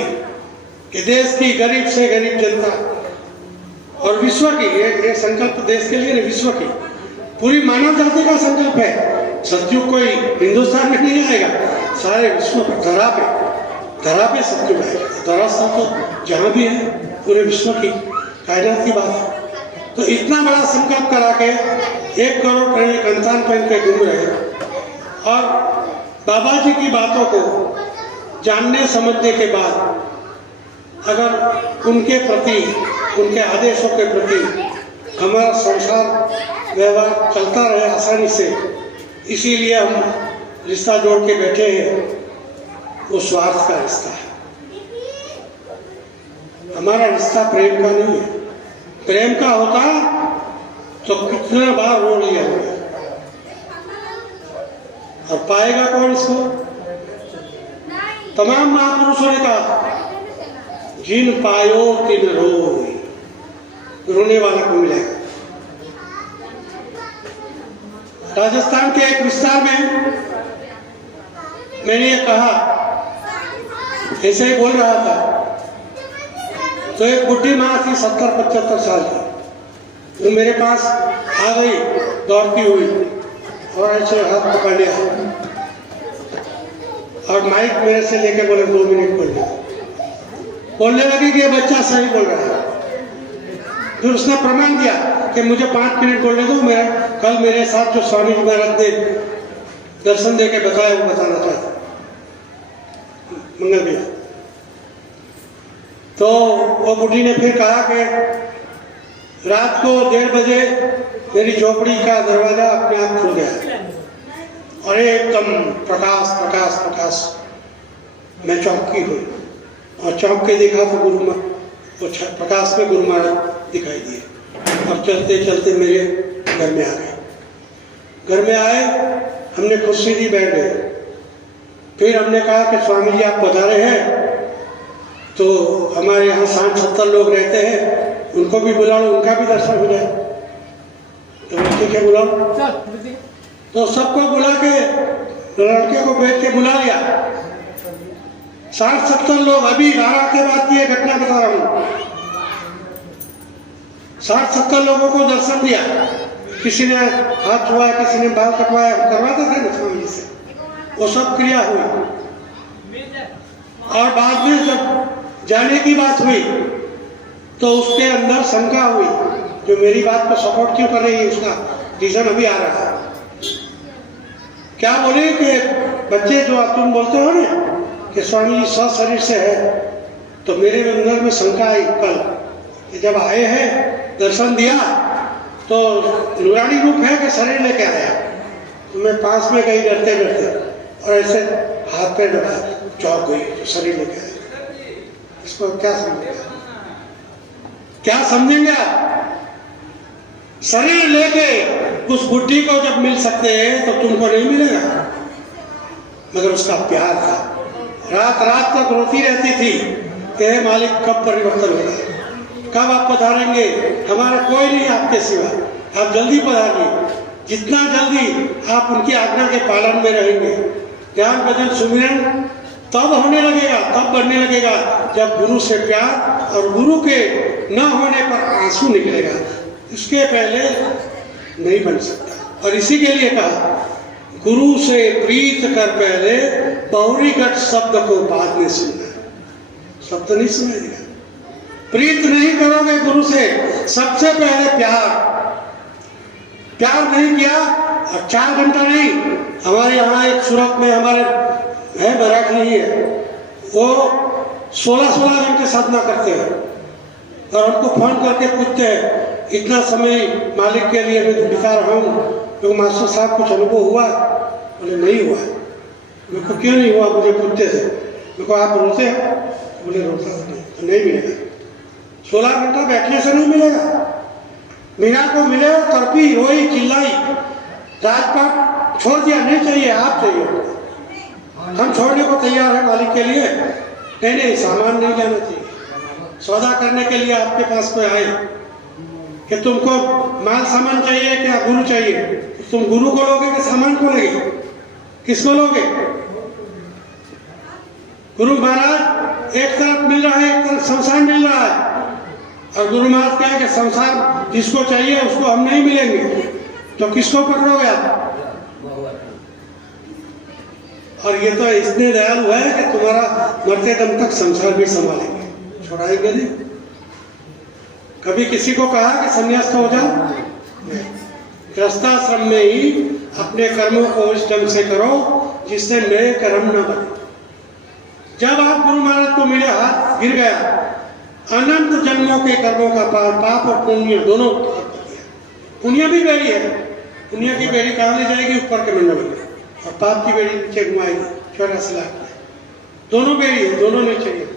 कि देश की गरीब से गरीब जनता और विश्व की, ये संकल्प देश के लिए नहीं, विश्व की पूरी मानव जाति का संकल्प है। सतयुग कोई हिंदुस्तान में नहीं आएगा, सारे विश्व पर धरा पे सतयुग आएगा। धरास्थल तो जहाँ भी है पूरे विश्व की कायनात की बात है। तो इतना बड़ा संकल्प करा के 1 करोड़ ट्रेन कंतान पहन के घूम रहे और बाबा जी की बातों को जानने समझने के बाद अगर उनके प्रति, उनके आदेशों के प्रति हमारा संसार व्यवहार चलता रहे आसानी से, इसीलिए हम रिश्ता जोड़ के बैठे हैं। वो स्वार्थ का रिश्ता है, हमारा रिश्ता प्रेम का नहीं है। प्रेम का होता तो कितना बार रो लिया होगा। और पाएगा कौन इसको? तमाम महापुरुषों ने कहा, जिन पायो तिन रोई, रोने वाला को मिलेगा। राजस्थान के एक विस्तार में मैंने ये कहा, ऐसे ही बोल रहा था, तो एक बुढ़ी माँ थी 70-75 साल की, वो मेरे पास आ गई दौड़ती हुई और ऐसे हाथ पकड़ लिया और माइक मेरे से लेके बोले 2 मिनट बोलने लगी कि ये बच्चा सही बोल रहा है। फिर उसने प्रमाण दिया कि मुझे 5 मिनट बोलने दो, मेरा कल मेरे साथ जो स्वामी जी महाराज ने दर्शन दे के बताया वो बताना चाहता मंगल भैया। तो वो बुढ़ी ने फिर कहा कि रात को 1:30 बजे मेरी झोपड़ी का दरवाजा अपने आप खुल गया और एकदम प्रकाश प्रकाश प्रकाश। मैं चौंकी हुई और चौंक के देखा तो प्रकाश में गुरु महाराज दिखाई दिए और चलते चलते मेरे घर में आ गए। घर में आए, हमने कुर्सी दी, बैठ गए। फिर हमने कहा कि स्वामी जी आप पधारे हैं, तो हमारे यहाँ 60-70 लोग रहते हैं, उनको भी बुलाओ, उनका भी दर्शन हो जाए। तो ठीक है बुलाओ। तो सबको बुला के, लड़के को बैठ के बुला लिया। 60-70 लोग, अभी 12 के बाद की घटना बता रहा हूँ। 60-70 लोगों को दर्शन दिया। किसी ने हाथ धोया, किसी ने बाल कटवाया, करवाते थे ना स्वामी जी से, वो सब क्रिया हुई। और बाद में जब जाने की बात हुई तो उसके अंदर शंका हुई, जो मेरी बात को सपोर्ट क्यों कर रही है, उसका रीजन अभी आ रहा है। क्या बोले कि बच्चे जो तुम बोलते हो ना कि स्वामी जी सशरीर से है, तो मेरे अंदर में शंका आई कल कि जब आए हैं दर्शन दिया तो नूरानी रूप है कि शरीर लेके आया। तो मैं पास में गई डरते डरते और ऐसे हाथ पे दबा, चौंक गई तो शरीर लेके आया। इसको क्या समझेंगे, क्या समझेंगे आप? शरीर लेके उस बुढ़ी को जब मिल सकते हैं तो तुमको नहीं मिलेगा। मगर उसका प्यार था, रात रात तक रोती रहती थी कि हे मालिक कब परिवर्तन होगा, कब आप पधारेंगे, हमारा कोई नहीं आपके सिवा, आप जल्दी पधारिए। जितना जल्दी आप उनकी आज्ञा के पालन में रहेंगे, ज्ञान भजन सुमिरन तब होने लगेगा, तब बढ़ने लगेगा जब गुरु से प्यार और गुरु के न होने पर आंसू निकलेगा। इसके पहले नहीं बन सकता। और इसी के लिए कहा, गुरु से प्रीत कर पहले बहुरीगत शब्द को बाद में सुनना। शब्द नहीं सुनाएगा, प्रीत नहीं करोगे गुरु से, सबसे पहले प्यार नहीं किया और 4 घंटा नहीं। हमारे यहाँ एक सूरत में हमारे है मराठी नहीं है, वो 16 घंटे साधना करते हैं और हमको फोन करके पूछते हैं इतना समय मालिक के लिए मैं बिता रहा हूँ, तो मास्टर साहब कुछ अनुभव हुआ? बोले नहीं हुआ। मेरे को क्यों नहीं हुआ, मुझे पूछते थे। मेरे को आप रोते हैं? बोले रोता नहीं, तो नहीं मिलेगा। 16 घंटा बैठने से नहीं मिलेगा। मीरा को मिले, तड़पी रोई चिल्लाई, राजपाट छोड़ दिया, नहीं चाहिए, आप चाहिए। हम छोड़ने को तैयार हैं मालिक के लिए। नहीं, सामान नहीं जाना चाहिए। सौदा करने के लिए आपके पास कोई आए कि तुमको माल सामान चाहिए क्या गुरु चाहिए, तुम गुरु को लोगे कि सामान को लोगे, किसको लोगे? गुरु महाराज एक तरफ मिल रहा है, एक तरफ संसार मिल रहा है। और गुरु महाराज क्या है कि संसार जिसको चाहिए उसको हम नहीं मिलेंगे, तो किसको पकड़ोगे आप? और ये तो इतने दयालु है कि तुम्हारा मरते दम तक संसार भी संभालेंगे, छोड़ाएंगे नहीं। कभी किसी को कहा कि संन्यास्त हो जाओ? गृहस्थाश्रम में ही अपने कर्मों को इस ढंग से करो जिससे नए कर्म न बने। जब आप गुरु महाराज को मिले, हाथ गिर गया, अनंत जन्मों के कर्मों का पाप और पुण्य दोनों पुण्य भी बेड़ी है। पुण्य की बेड़ी कहाँ ले जाएगी? ऊपर के मंडल में, और पाप की बेड़ी नीचे घुमाएगी 84 लाख में। दोनों बेड़ी है, दोनों नहीं चाहिए।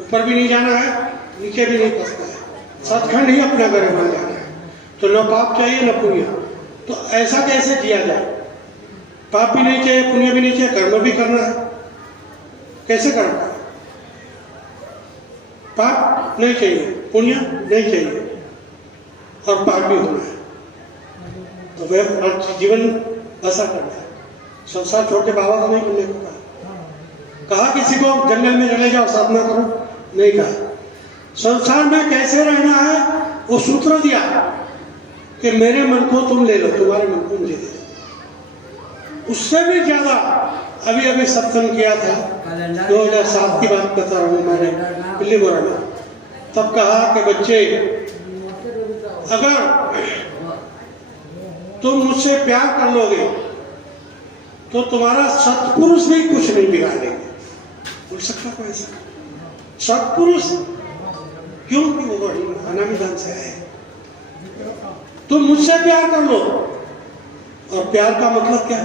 ऊपर भी नहीं जाना है, नीचे भी नहीं फंसना है। सचखंड ही अपना घर बन जाना है। तो न पाप चाहिए न पुण्य। तो ऐसा कैसे किया जाए? पाप भी नहीं चाहिए, पुण्य भी नहीं चाहिए, कर्म भी करना है। कैसे करना? पाप नहीं चाहिए, पुण्य नहीं चाहिए, और पाप भी होना है। तो वह जीवन बसा करना है। संसार छोड़ के बाबा को नहीं करने को कहा किसी को जंगल में चले जाओ साधना करो, नहीं कहा। संसार में कैसे रहना है वो सूत्र दिया कि मेरे मन को तुम ले लो, तुम्हारे मन को मुझे दे दो। उससे भी ज्यादा अभी अभी सत्संग किया था, 2007 की बात बता रहा हूँ मैंने, पिल्लीबोरा में। तब कहा कि बच्चे, अगर तुम मुझसे प्यार कर लोगे तो तुम्हारा सत्पुरुष भी कुछ नहीं बिगाड़ेंगे। बोल सकता कोई ऐसा? सत्पुरुष क्यों? कि वो अनामिदान से आए। तुम मुझसे प्यार कर लो। और प्यार का मतलब क्या?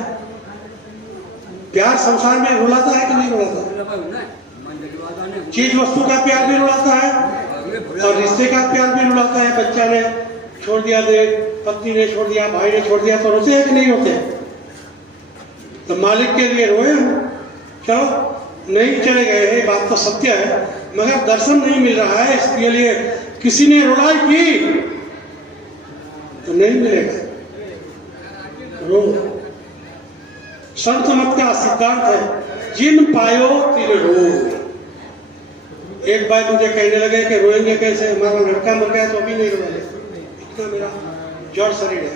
प्यार संसार में रुलाता है कि नहीं रुलाता? चीज वस्तु का प्यार भी रुलाता है, और रिश्ते का प्यार भी रुलाता है। बच्चा ने छोड़ दिया, दे पत्नी ने छोड़ दिया, भाई ने छोड़ दिया, तो रोते हैं कि नहीं रोते? तो मालिक के लिए रोए हम, चलो नहीं चले गए हैं, बात तो सत्य है, मगर दर्शन नहीं मिल रहा है, इसके लिए किसी ने रुलाई की तो नहीं मिलेगा। रो। संत मत का सिद्धांत है, जिन पायो तिन रो। एक बार मुझे कहने लगे कि रोएंगे कैसे, हमारा लड़का मर गया तो अभी नहीं रोएंगे, इतना मेरा जड़ शरीर है।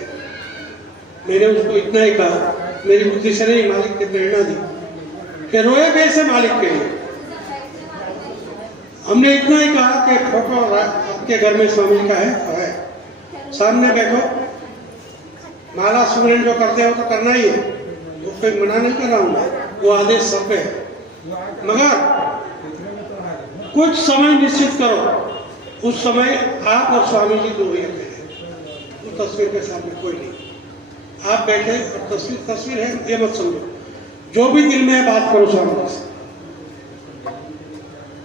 मैंने उसको इतना ही कहा, मेरी बुद्धि से नहीं, मालिक की प्रेरणा दी कि रोए कैसे मालिक के लिए। हमने इतना ही कहा कि फोटो आपके घर में स्वामी का है, सामने बैठो, माला सुमरन जो करते हो तो करना ही है, वो कोई मना नहीं कर रहा हूं मैं, वो आदेश सब पे है। मगर कुछ समय निश्चित करो, उस समय आप और स्वामी जी दो ही अकेले, उस तस्वीर के सामने कोई नहीं। आप बैठे और तस्वीर है ये मत समझो, जो भी दिल में है बात करो स्वामी से।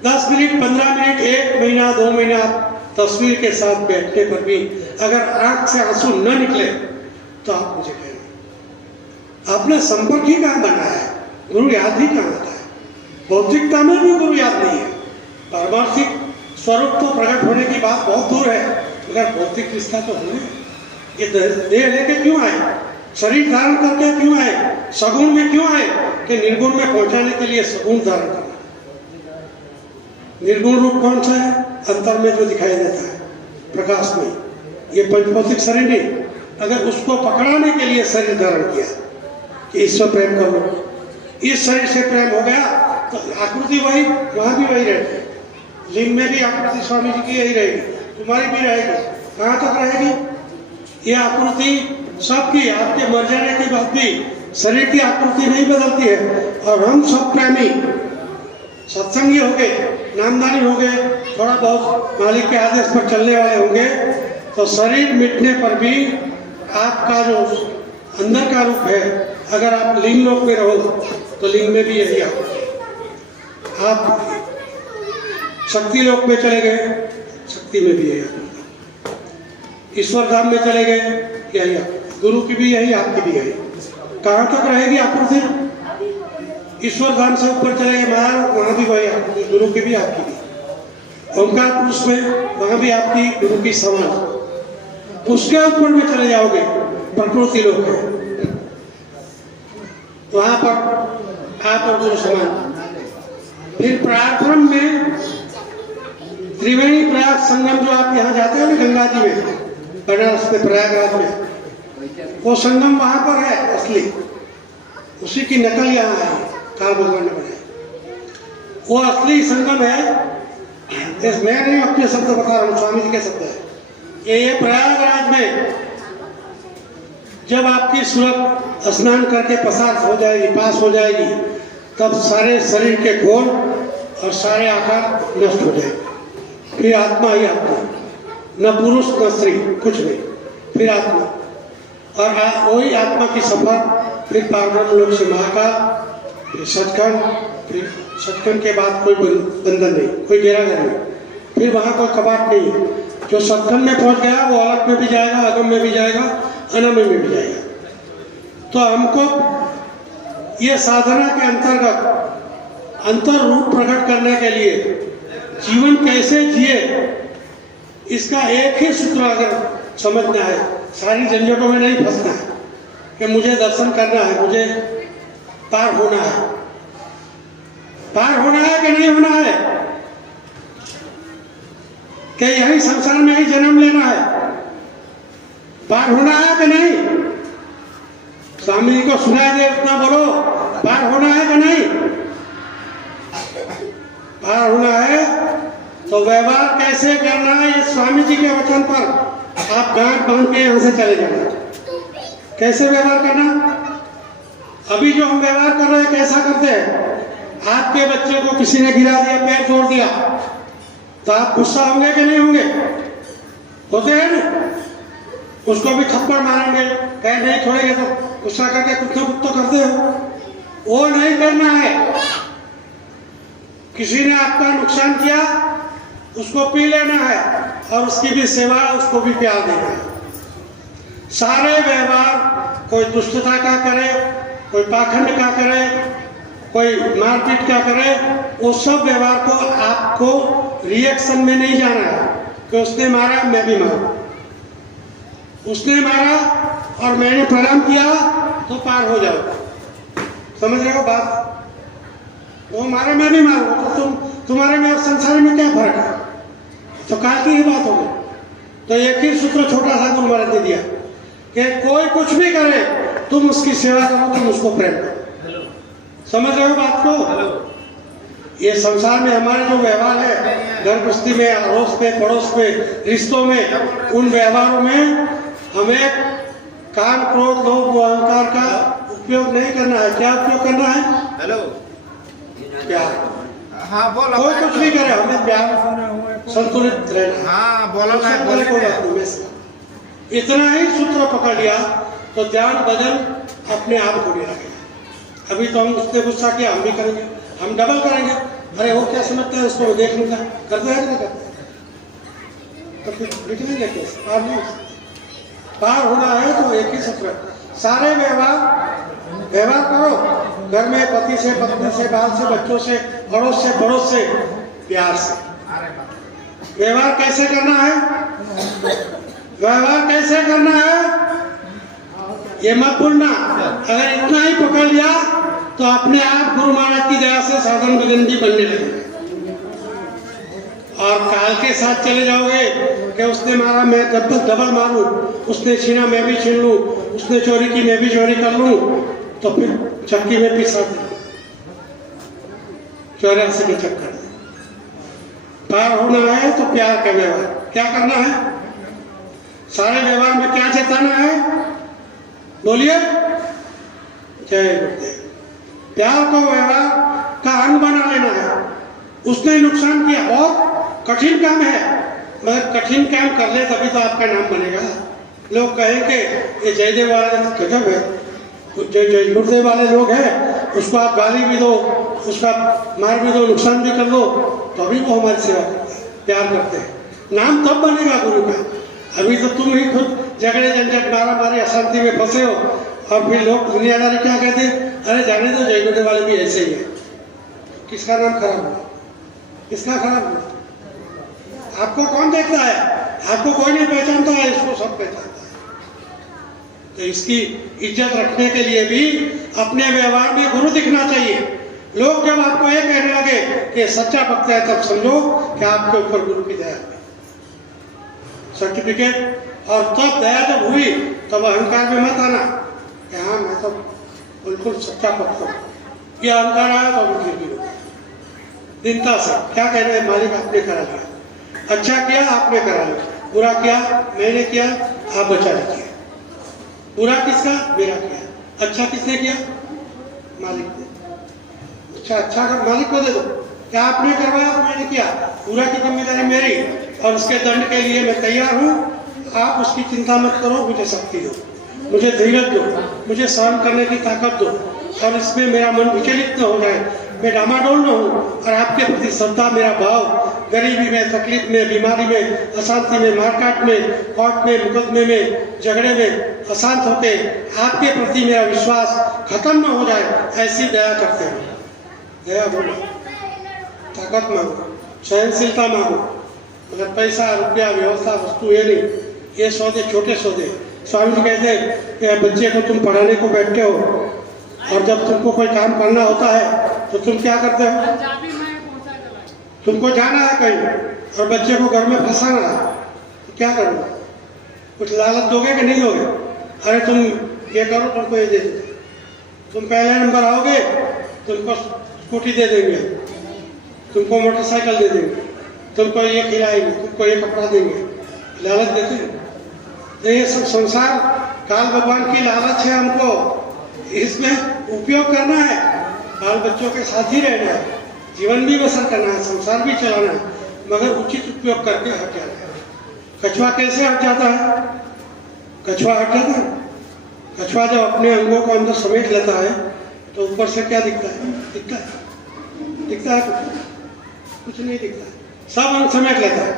10 मिनट, 15 मिनट, 1 महीना, 2 महीना तस्वीर के साथ बैठने पर भी अगर आंख से आंसू न निकले तो आप मुझे कहना, आपने संपर्क ही कहाँ बनाया है, गुरु याद ही कहाँ आता है। भौतिकता में भी गुरु याद नहीं है। पारमार्थिक स्वरूप तो प्रकट होने की बात बहुत दूर है, मगर भौतिक रिश्ता तो है। ये देह लेके क्यों आए, शरीर धारण करके क्यों आए, सगुण में क्यों आए? कि निर्गुण में पहुंचाने के लिए सगुण धारण करना। निर्गुण रूप कौन सा है? अंतर में जो दिखाई देता है, प्रकाश में। ये पंचभौतिक शरीर नहीं, अगर उसको पकड़ाने के लिए शरीर धारण किया कि ईश्वर प्रेम करो, इस शरीर से प्रेम हो गया तो आकृति वही, वहां भी वही रहेगी। लिंग में भी आकृति स्वामी जी की यही रहेगी, तुम्हारी भी रहेगी। कहाँ तक रहेगी? ये आकृति सबकी, आपके मर जाने के बाद भी शरीर की आकृति नहीं बदलती है। और हम सब प्रेमी सत्संगी हो गए, नामदानी हो गए, थोड़ा बहुत मालिक के आदेश पर चलने वाले होंगे, तो शरीर मिटने पर भी आपका जो अंदर का रूप है, अगर आप लिंग लोक में रहो तो लिंग में भी यही आप शक्ति लोक में चले गए, शक्ति में भी यही आप, ईश्वर धाम में चले गए यही आप, गुरु की भी यही, आपकी भी यही। कहाँ तक रहेगी आकृति? ईश्वर धाम से ऊपर चले गए महाराज, वहां भी वही आकृति, गुरु की भी आपकी भी। ओंकार पुरुष में वहां भी आपकी, गुरु की समान। उसके ऊपर में चले जाओगे, प्रकृति लोक है, वहां पर आप और गुरु समान। फिर पराक्रम में त्रिवेणी प्रयाग संगम, जो आप यहाँ जाते हो ना गंगा जी में, बनारस में प्रयागराज में, वो संगम वहां पर है असली, उसी की नकल यहाँ है, काल भगवान ने बनाई। वो असली संगम है। मैं नहीं अपने शब्द बता रहा हूँ, स्वामी जी के शब्द है। ये प्रयागराज में जब आपकी सूरत स्नान करके पसार हो जाएगी, पास हो जाएगी, तब सारे शरीर के खोल और सारे आकार नष्ट हो जाएंगे। फिर आत्मा ही आत्मा, न पुरुष न स्त्री, कुछ नहीं, फिर आत्मा। और वही आत्मा की सफर फिर पारब्रह्म लोक से महाकाल, फिर सचखंड, फिर सचखंड के बाद कोई बंधन नहीं, कोई घेराघर नहीं, फिर वहाँ कोई कपाट नहीं है। जो सचखंड में पहुँच गया वो अलग में भी जाएगा, अगम में भी जाएगा, अनम में भी जाएगा। तो हमको ये साधना के अंतर्गत अंतर रूप प्रकट करने के लिए जीवन कैसे जिए, इसका एक ही सूत्र अगर समझना है, सारी झंझटों में नहीं फंसना है कि मुझे दर्शन करना है, मुझे पार होना है। पार होना है कि नहीं होना है, कि यही संसार में ही जन्म लेना है, पार होना है कि नहीं? स्वामी जी को सुनाई दे उतना बोलो, पार होना है कि नहीं? पार होना है तो व्यवहार कैसे करना है, ये स्वामी जी के वचन पर आप गांठ बांध के यहाँ से चले जाना। कैसे व्यवहार करना? अभी जो हम व्यवहार कर रहे हैं कैसा करते हैं? आपके बच्चे को किसी ने गिरा दिया, पैर तोड़ दिया, तो आप गुस्सा होंगे कि नहीं होंगे? होते हैं ना? उसको भी थप्पड़ मारेंगे, पैर नहीं छोड़ेंगे तो गुस्सा करके कुछ ना कुछ तो करते हो। वो नहीं करना है। किसी ने आपका नुकसान किया, उसको पी लेना है और उसकी भी सेवा, उसको भी प्यार देना है। सारे व्यवहार, कोई दुष्टता का करे, कोई पाखंड का करे, कोई मारपीट का करे, वो सब व्यवहार को आपको रिएक्शन में नहीं जाना है कि उसने मारा मैं भी मारूं, उसने मारा और मैंने प्रणाम किया तो पार हो जाओ। समझ रहे हो बात? वो मारे मैं भी मारूं, तो तुम्हारे में और संसार में क्या फर्क है? तो काल की ही बात होगी। तो एक ही सूत्र छोटा सा गुरु महाराज ने दिया कि कोई कुछ भी करे, तुम उसकी सेवा करो, तुम उसको प्रेम करो। समझ रहे हो बात को? ये संसार में हमारे जो व्यवहार है, घर गृहस्थी में, अड़ोस में, पड़ोस में, रिश्तों में, उन व्यवहारों में हमें काम, क्रोध, लोभ, अहंकार का उपयोग नहीं करना है। क्या उपयोग करना है? हेलो, प्यार। हाँ बोलो। कोई कुछ भी करे, हमें प्यार, संतुलित रहना। हाँ बोलो ना, कोई बात नहीं। इतना ही सूत्र पकड़ लिया तो ध्यान बदल अपने आप होने लगेगा। अभी तो हम उसने गुस्सा किया, हम भी करेंगे, हम डबल करेंगे। अरे वो क्या समझता है, उसको देख लूंगा, करता है कि नहीं करता? तो फिर निकलेंगे कैसे? पार नहीं। पार होना है तो एक ही सूत्र, सारे व्यवहार करो। घर में पति से, पत्नी से, बाल से, बच्चों से, अड़ोस से, पड़ोस से, प्यार से। व्यवहार कैसे करना है? व्यवहार कैसे करना है ये मत भूलना। अगर इतना ही पकड़ लिया तो अपने आप गुरु महाराज की दया से साधन भजन भी बनने लगे। और काल के साथ चले जाओगे कि उसने मारा मैं डबल मारूं, उसने छीना मैं भी छीन लूं, उसने चोरी की मैं भी चोरी कर लूं, तो फिर चक्की में पिसा दे, 84 के चक्कर। पार होना है तो प्यार का व्यवहार क्या करना है? सारे व्यवहार में क्या जताना है? बोलिए जय गुरुदेव। प्यार को व्यवहार का अंग बना लेना है। उसने नुकसान किया, बहुत कठिन काम है, मगर कठिन काम कर ले तभी तो आपका नाम बनेगा। लोग कहेंगे ये जयदेव वाला गजब है, जो जय गुरुदेव वाले लोग हैं उसको आप गाली भी दो, उसका मार भी दो, नुकसान भी कर दो, तो अभी वो हमारी सेवा करते हैं, प्यार करते हैं। नाम तब बनेगा गुरु का। अभी तो तुम ही खुद झगड़े झंझट मारा मारी अशांति में फंसे हो, और फिर लोग दुनियादारी क्या कहते हैं, अरे जाने दो जय गुरुदेव वाले भी ऐसे ही है। किसका नाम खराब हुआ? किसका खराब हुआ? आपको कौन देखता है? आपको कोई नहीं पहचानता है, इसको सब पहचानता है। तो इसकी इज्जत रखने के लिए भी अपने व्यवहार में गुरु दिखना चाहिए। लोग जब आपको ये कहने लगे कि सच्चा भक्त है, तब समझो कि आपके ऊपर गुरु की दया हुई, सर्टिफिकेट। और तब दया जब हुई तब अहंकार में मत आना कि हाँ मैं तो बिल्कुल सच्चा भक्त हूँ। ये अहंकार आया तो मुझे भी होगा। दिनता से क्या कह रहे हैं, मालिक आपने करा लिया, अच्छा किया आपने करा लिया, बुरा किया मैंने किया, आप बचा लीजिए। बुरा किसका? मेरा किया। अच्छा किसने किया? मालिक ने। अच्छा मालिक को दे दो, क्या आपने करवाया तो मैंने किया, पूरा की जिम्मेदारी मेरी, और उसके दंड के लिए मैं तैयार हूँ। आप उसकी चिंता मत करो, मुझे शक्ति दो, मुझे धीरज दो, मुझे सहन करने की ताकत दो, और इसमें मेरा मन विचलित न हो जाए, मैं डामाडोल न हूँ, और आपके प्रति श्रद्धा मेरा भाव गरीबी में, तकलीफ में, बीमारी में, अशांति में, मारकाट में, कोर्ट में, मुकदमे में, झगड़े में अशांत होके आपके प्रति मेरा विश्वास खत्म न हो जाए, ऐसी दया करते हैं। दया बोलो, ताकत मांगो, सहनशीलता मांगो, मगर पैसा रुपया व्यवस्था वस्तु ये नहीं, ये सौदे छोटे सौदे। स्वामी जी कहते हैं कि बच्चे को तुम पढ़ाने को बैठते हो, और जब तुमको कोई काम करना होता है तो तुम क्या करते हो? तुमको जाना है कहीं और बच्चे को घर में फंसाना है, तो क्या करोगे? कुछ लालच दोगे कि नहीं दोगे? अरे तुम ये करो, तुमको ये दे देंगे, तुम पहले नंबर आओगे, तुमको स्कूटी दे देंगे, तुमको मोटरसाइकिल दे देंगे, तुमको ये खिलाएंगे, तुमको ये कपड़ा देंगे, लालच देते हैं। तो ये सब संसार काल भगवान की लालच है, हमको इसमें उपयोग करना है, बाल बच्चों के साथ ही रहना है, जीवन भी बसर करना है, संसार भी चलाना है, मगर उचित उपयोग करके हट जाना है। कछुआ कैसे हट जाता है? कछुआ हट जाता है। कछुआ जब अपने अंगों को अंदर समेट लेता है तो ऊपर से क्या दिखता है? दिखता है कुछ नहीं दिखता है, सब अंग समेट लेता है।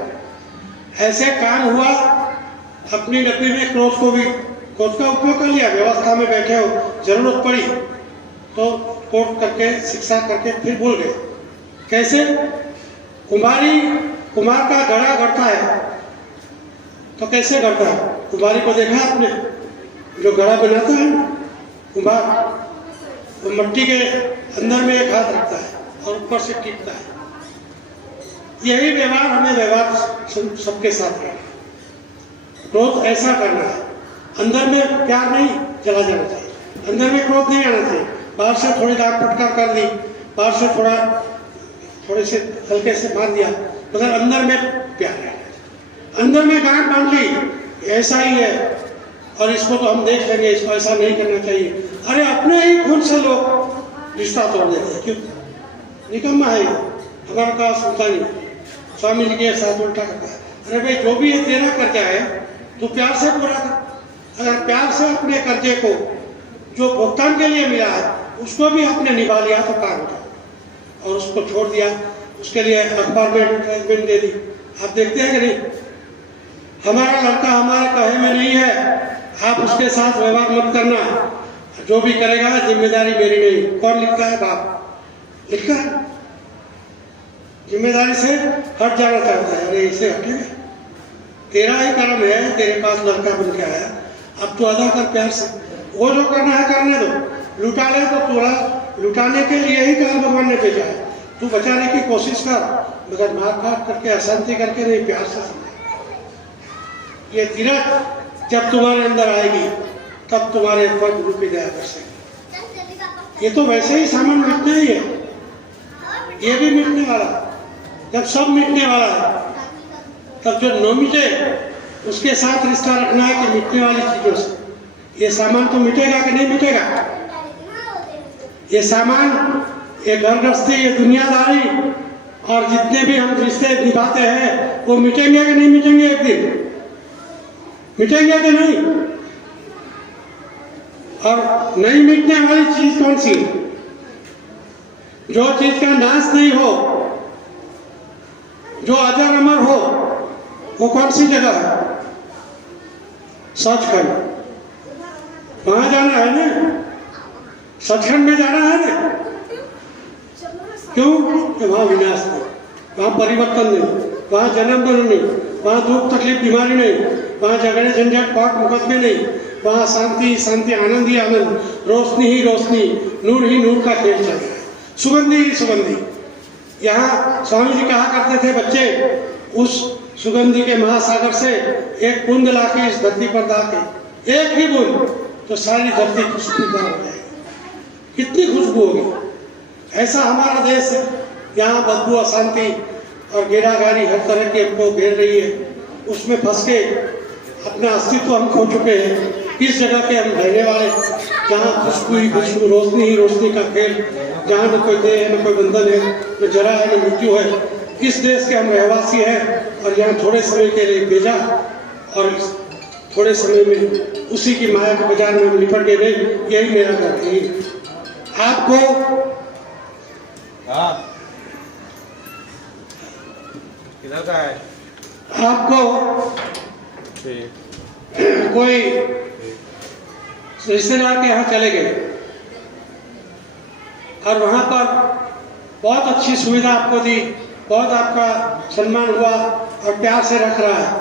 ऐसे काम हुआ, अपनी डब्बी में क्रोध का उपयोग कर लिया, व्यवस्था में बैठे हो, जरूरत पड़ी तो कोर्ट करके शिक्षा करके फिर भूल गए। कैसे? कुम्हार का घड़ा गढ़ता है तो कैसे गढ़ता है? कुम्हारी को देखा आपने? जो घड़ा बनाता है कुम्हार, तो मिट्टी के अंदर में एक हाथ रखता है और ऊपर से टिकता है। यही व्यवहार हमें व्यवहार सबके साथ करना है। क्रोध ऐसा करना है, अंदर में प्यार नहीं चला जाना चाहिए, अंदर में क्रोध नहीं आना चाहिए। बाहर से थोड़ी दाग फटकार कर दी, बाहर से थोड़े से हल्के से मार दिया, मगर अंदर में प्यार है, अंदर में गांठ बांध ली, ऐसा ही है और इसको तो हम देख लेंगे, इसको ऐसा नहीं करना चाहिए। अरे अपने ही खून से लोग रिश्ता तोड़ देते हैं, क्यों? निकम्मा है, हमारा कहा सुनता नहीं। स्वामी जी के साथ उल्टा करता है। अरे भाई, जो भी ये तेरा कर्जा है तो प्यार से पूरा कर। अगर प्यार से अपने कर्जे को जो भुगतान के लिए मिला है उसको भी आपने निभा लिया तो काम हो गया, और उसको छोड़ दिया, उसके लिए अखबार में एडवर्टाइजमेंट दे दी। आप देखते हैं कि नहीं? हमारा लड़का हमारे कहे में नहीं है, आप उसके साथ व्यवहार मत करना, जो भी करेगा जिम्मेदारी मेरी नहीं। कौन लिखता है? बाप लिखता है। जिम्मेदारी से हट जाना चाहता है, अरे इसे हटेगा, तेरा ही कर्म है, तेरे पास लड़का बन के आया, अब तू अदा कर प्यार से। वो जो करना है करने दो, लुटा ले तो थोड़ा लुटाने के लिए ही काल भगवान ने भेजा है। तू बचाने की कोशिश कर, मगर मार काट करके अशांति करके नहीं, प्यार से समझा। ये तीरथ जब तुम्हारे अंदर आएगी तब तुम्हारे ऊपर गुरु की दया कर सकेगी। ये तो वैसे ही सामान मिटना ही है, ये भी मिटने वाला। जब सब मिटने वाला है तब जो न मिटे उसके साथ रिश्ता रखना है कि मिटने वाली चीजों से। ये सामान तो मिटेगा कि नहीं मिटेगा? ये सामान, ये घर गृहस्थी, ये दुनियादारी और जितने भी हम रिश्ते निभाते हैं वो मिटेंगे कि नहीं मिटेंगे? एक दिन मिटेंगे कि नहीं? और नहीं मिटने वाली चीज कौन सी? जो चीज का नाश नहीं हो, जो अजर अमर हो, वो कौन सी जगह है? सचखंड। वहां जाना है ना, सचखंड में जाना है ना। क्यों? कि वहां विनाश नहीं, वहां परिवर्तन नहीं, वहां जन्म मरण नहीं, वहां दुख तकलीफ बीमारी नहीं, वहां झगड़े झंझट कोर्ट मुकदमे नहीं, वहां शांति शांति, आनंद ही आनंद, रोशनी ही रोशनी, नूर ही नूर का खेल चल रहा है। सुगंधी ही सुगंधी। यहाँ स्वामी जी कहा करते थे बच्चे, उस सुगंधी के महासागर से एक बूंद लाके इस धरती पर डाके, एक ही बूंद, तो सारी धरती खुशबूदार हो जाएगी। कितनी खुशबू होगी। ऐसा हमारा देश है, यहाँ बदबू, अशांति और गिरागारी हर तरह की हमको घेर रही है। उसमें फंस के अपना अस्तित्व हम खो चुके हैं। किस जगह के हम रहने वाले, जहाँ खुशबू ही खुशबू, रोशनी ही रोशनी का खेल, जहाँ न कोई देह है, न कोई बंधन है, न जरा है, न मृत्यु है। किस देश के हम रहवासी हैं और यहाँ थोड़े समय के लिए भेजा और थोड़े समय में उसी की माया के बाजार में लिपट के गए। यही मेरा घर है। आपको किधर का है? आपको कोई रिश्तेदार के यहाँ चले गए और वहाँ पर बहुत अच्छी सुविधा आपको दी, बहुत आपका सम्मान हुआ और प्यार से रख रहा है,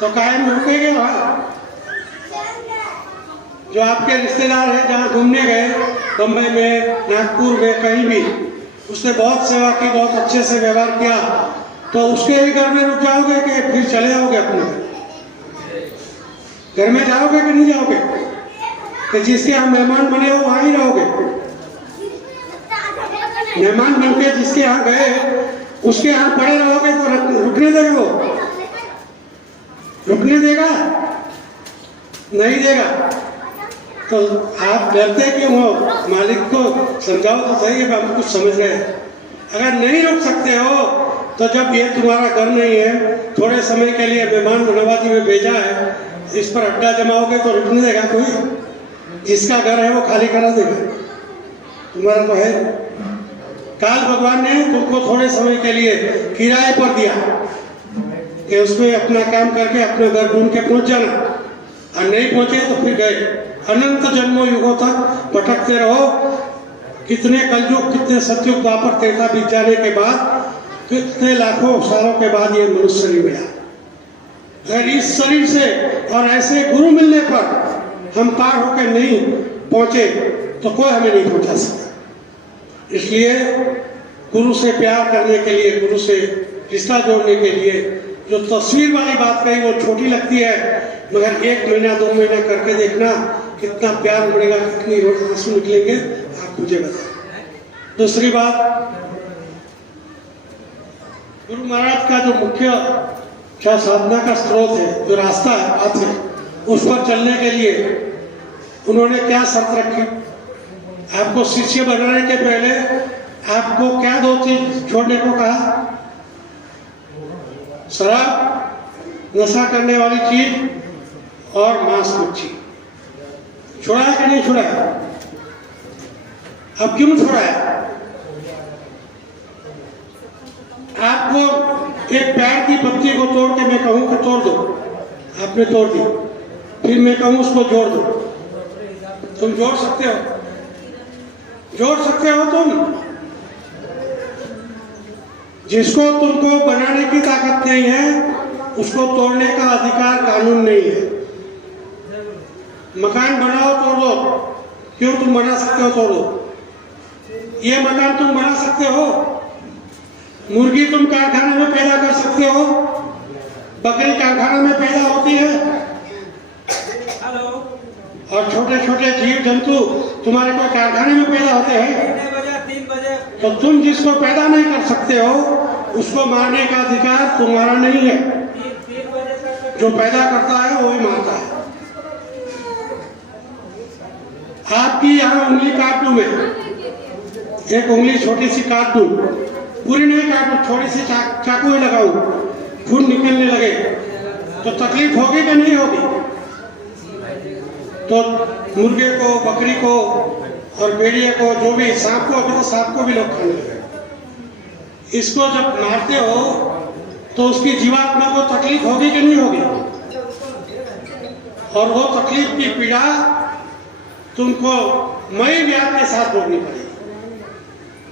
तो कायम रुकेंगे वहाँ? जो आपके रिश्तेदार हैं, जहाँ घूमने गए, बम्बई में, नागपुर में, कहीं भी, उसने बहुत सेवा की, बहुत अच्छे से व्यवहार किया, तो उसके ही घर में रुक जाओगे कि फिर चले जाओगे अपने घर में जाओगे कि नहीं जाओगे? कि जिसके यहाँ मेहमान बने हो वहाँ ही रहोगे? मेहमान बन के जिसके यहाँ गए उसके यहाँ पड़े रहोगे तो रुकने देगा वो? रुकने देगा? नहीं देगा। तो आप डरते क्यों हो? मालिक को समझाओ तो सही है, हम कुछ समझ गए। अगर नहीं रुक सकते हो तो जब ये तुम्हारा घर नहीं है, थोड़े समय के लिए मेहमान नवाजी में भेजा है, इस पर अड्डा जमाओगे तो रुकने देगा कोई? जिसका घर है वो खाली करा देगा। तुम्हारा तो है। काल भगवान ने तुमको थोड़े समय के लिए किराए पर दिया कि उसमें अपना काम करके अपना घर ढूंढ के पहुंच जाना, और नहीं पहुंचे तो फिर गए। अनंत जन्मों युगों तक भटकते रहो। कितने कलयुग, कितने सतयुग, द्वापर, त्रेता बीत जाने के बाद, कितने लाखों सालों के बाद ये मनुष्य शरीर मिला। अगर इस शरीर से और ऐसे गुरु मिलने पर हम पार होकर नहीं पहुंचे तो कोई हमें नहीं पहुंचा सकता। इसलिए गुरु से प्यार करने के लिए, गुरु से रिश्ता जोड़ने के लिए, जो तस्वीर वाली बात कही वो छोटी लगती है, मगर 1 महीना 2 महीना करके देखना कितना प्यार बढ़ेगा, कितनी रोज आंसू निकलेंगे, आप मुझे बताएं। दूसरी बात, गुरु महाराज का जो मुख्य साधना का स्रोत है, जो रास्ता है, पाथ है, उस पर चलने के लिए उन्होंने क्या शर्त रखी? आपको शिष्य बनाने के पहले आपको क्या 2 चीज छोड़ने को कहा? शराब, नशा करने वाली चीज और मांस मच्छी। छोड़ा है कि नहीं छोड़ा है? अब क्यों छोड़ा है? आपको एक पेड़ की पत्ती को तोड़ के मैं कहूं कि तोड़ दो, आपने तोड़ दी, फिर मैं कहूं उसको जोड़ दो, तुम जोड़ सकते हो? जोड़ सकते हो तुम? जिसको तुमको बनाने की ताकत नहीं है उसको तोड़ने का अधिकार कानून नहीं है। मकान बनाओ, तोड़ दो, क्यों? तुम बना सकते हो, तोड़ो। ये मकान तुम बना सकते हो? मुर्गी तुम कारखाने में पैदा कर सकते हो? बकरी कारखाने में पैदा होती है? और छोटे छोटे जीव जंतु तुम्हारे कोई कारखाने में पैदा होते हैं? 3 बजे। तो तुम जिसको पैदा नहीं कर सकते हो उसको मारने का अधिकार तुम्हारा नहीं है। जो पैदा करता है वो ही मारता है। आपकी यहाँ उंगली काट दूं मैं, एक उंगली छोटी सी काट दूं, पूरी नहीं काटूं, थोड़ी सी चाकू में लगाऊं, खून निकलने लगे तो तकलीफ होगी कि नहीं होगी? तो मुर्गे को, बकरी को और भेड़िए को, जो भी, सांप को, अभी तो सांप को भी लोग खाने लगे। इसको जब मारते हो तो उसकी जीवात्मा को तकलीफ होगी कि नहीं होगी? और वो तकलीफ की पीड़ा तुमको मई व्याध के साथ भोगनी पड़ेगी।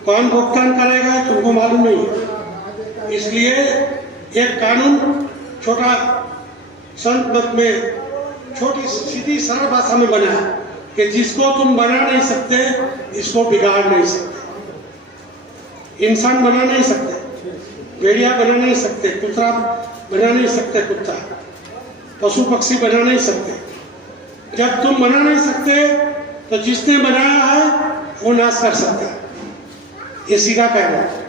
कौन भुगतान करेगा तुमको मालूम नहीं है। इसलिए एक कानून छोटा संत मत में छोटी सीधी सरल भाषा में बना है कि जिसको तुम बना नहीं सकते इसको बिगाड़ नहीं सकते। इंसान बना नहीं सकते, भेड़िया बना नहीं सकते, कुतरा बना नहीं सकते, कुत्ता पशु पक्षी बना नहीं सकते। जब तुम बना नहीं सकते तो जिसने बनाया है वो नाश कर सकता है, ये सीधा कहना है।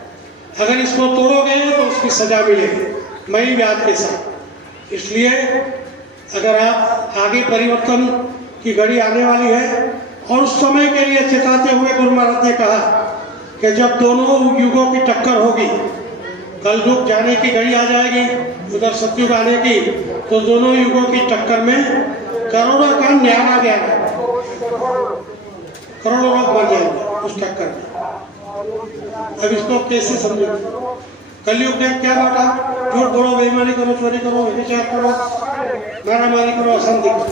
अगर इसको तोड़ोगे तो उसकी सजा मिलेगी, मई व्याध के साथ। इसलिए अगर आप आगे परिवर्तन की घड़ी आने वाली है, और उस समय के लिए चेताते हुए गुरु महाराज ने कहा कि जब दोनों युगों की टक्कर होगी, कल युग जाने की घड़ी आ जाएगी, उधर सतयुग आने की, तो दोनों युगों की टक्कर में करोड़ों का न्यारा गया, करोड़ों लोग मर जाएंगे उस टक्कर में। अब इसको कैसे समझेंगे? कलयुग ने क्या बांटा? झूठ बोलो, बेईमानी करो, चोरी करो, व्यभिचार करो, मारामारी करो, अशांति करो।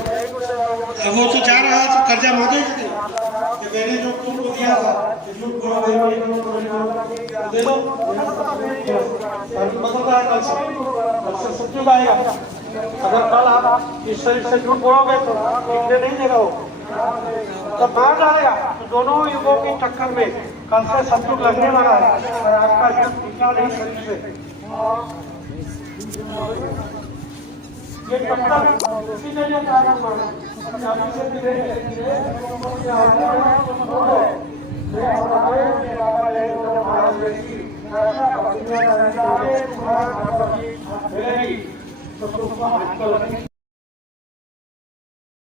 अब वो तो जा रहा है तो कर्जा मांगेगा कि मैंने जो तुमको दिया था, झूठ बोलो, बेईमानी करो, चोरी करो, दे दो। बदलता है कल से सतयुग आएगा। अगर कल आप इस शरीर से झूठ बोलोगे तो निकले नहीं देगा वो, जब मार डालेगा तो दोनों युगों की टक्कर में कल से सतयुग लगने वाला है, और आपका युग निकला नहीं शरीर से। ये टक्कर इसी के लिए कारण माना तो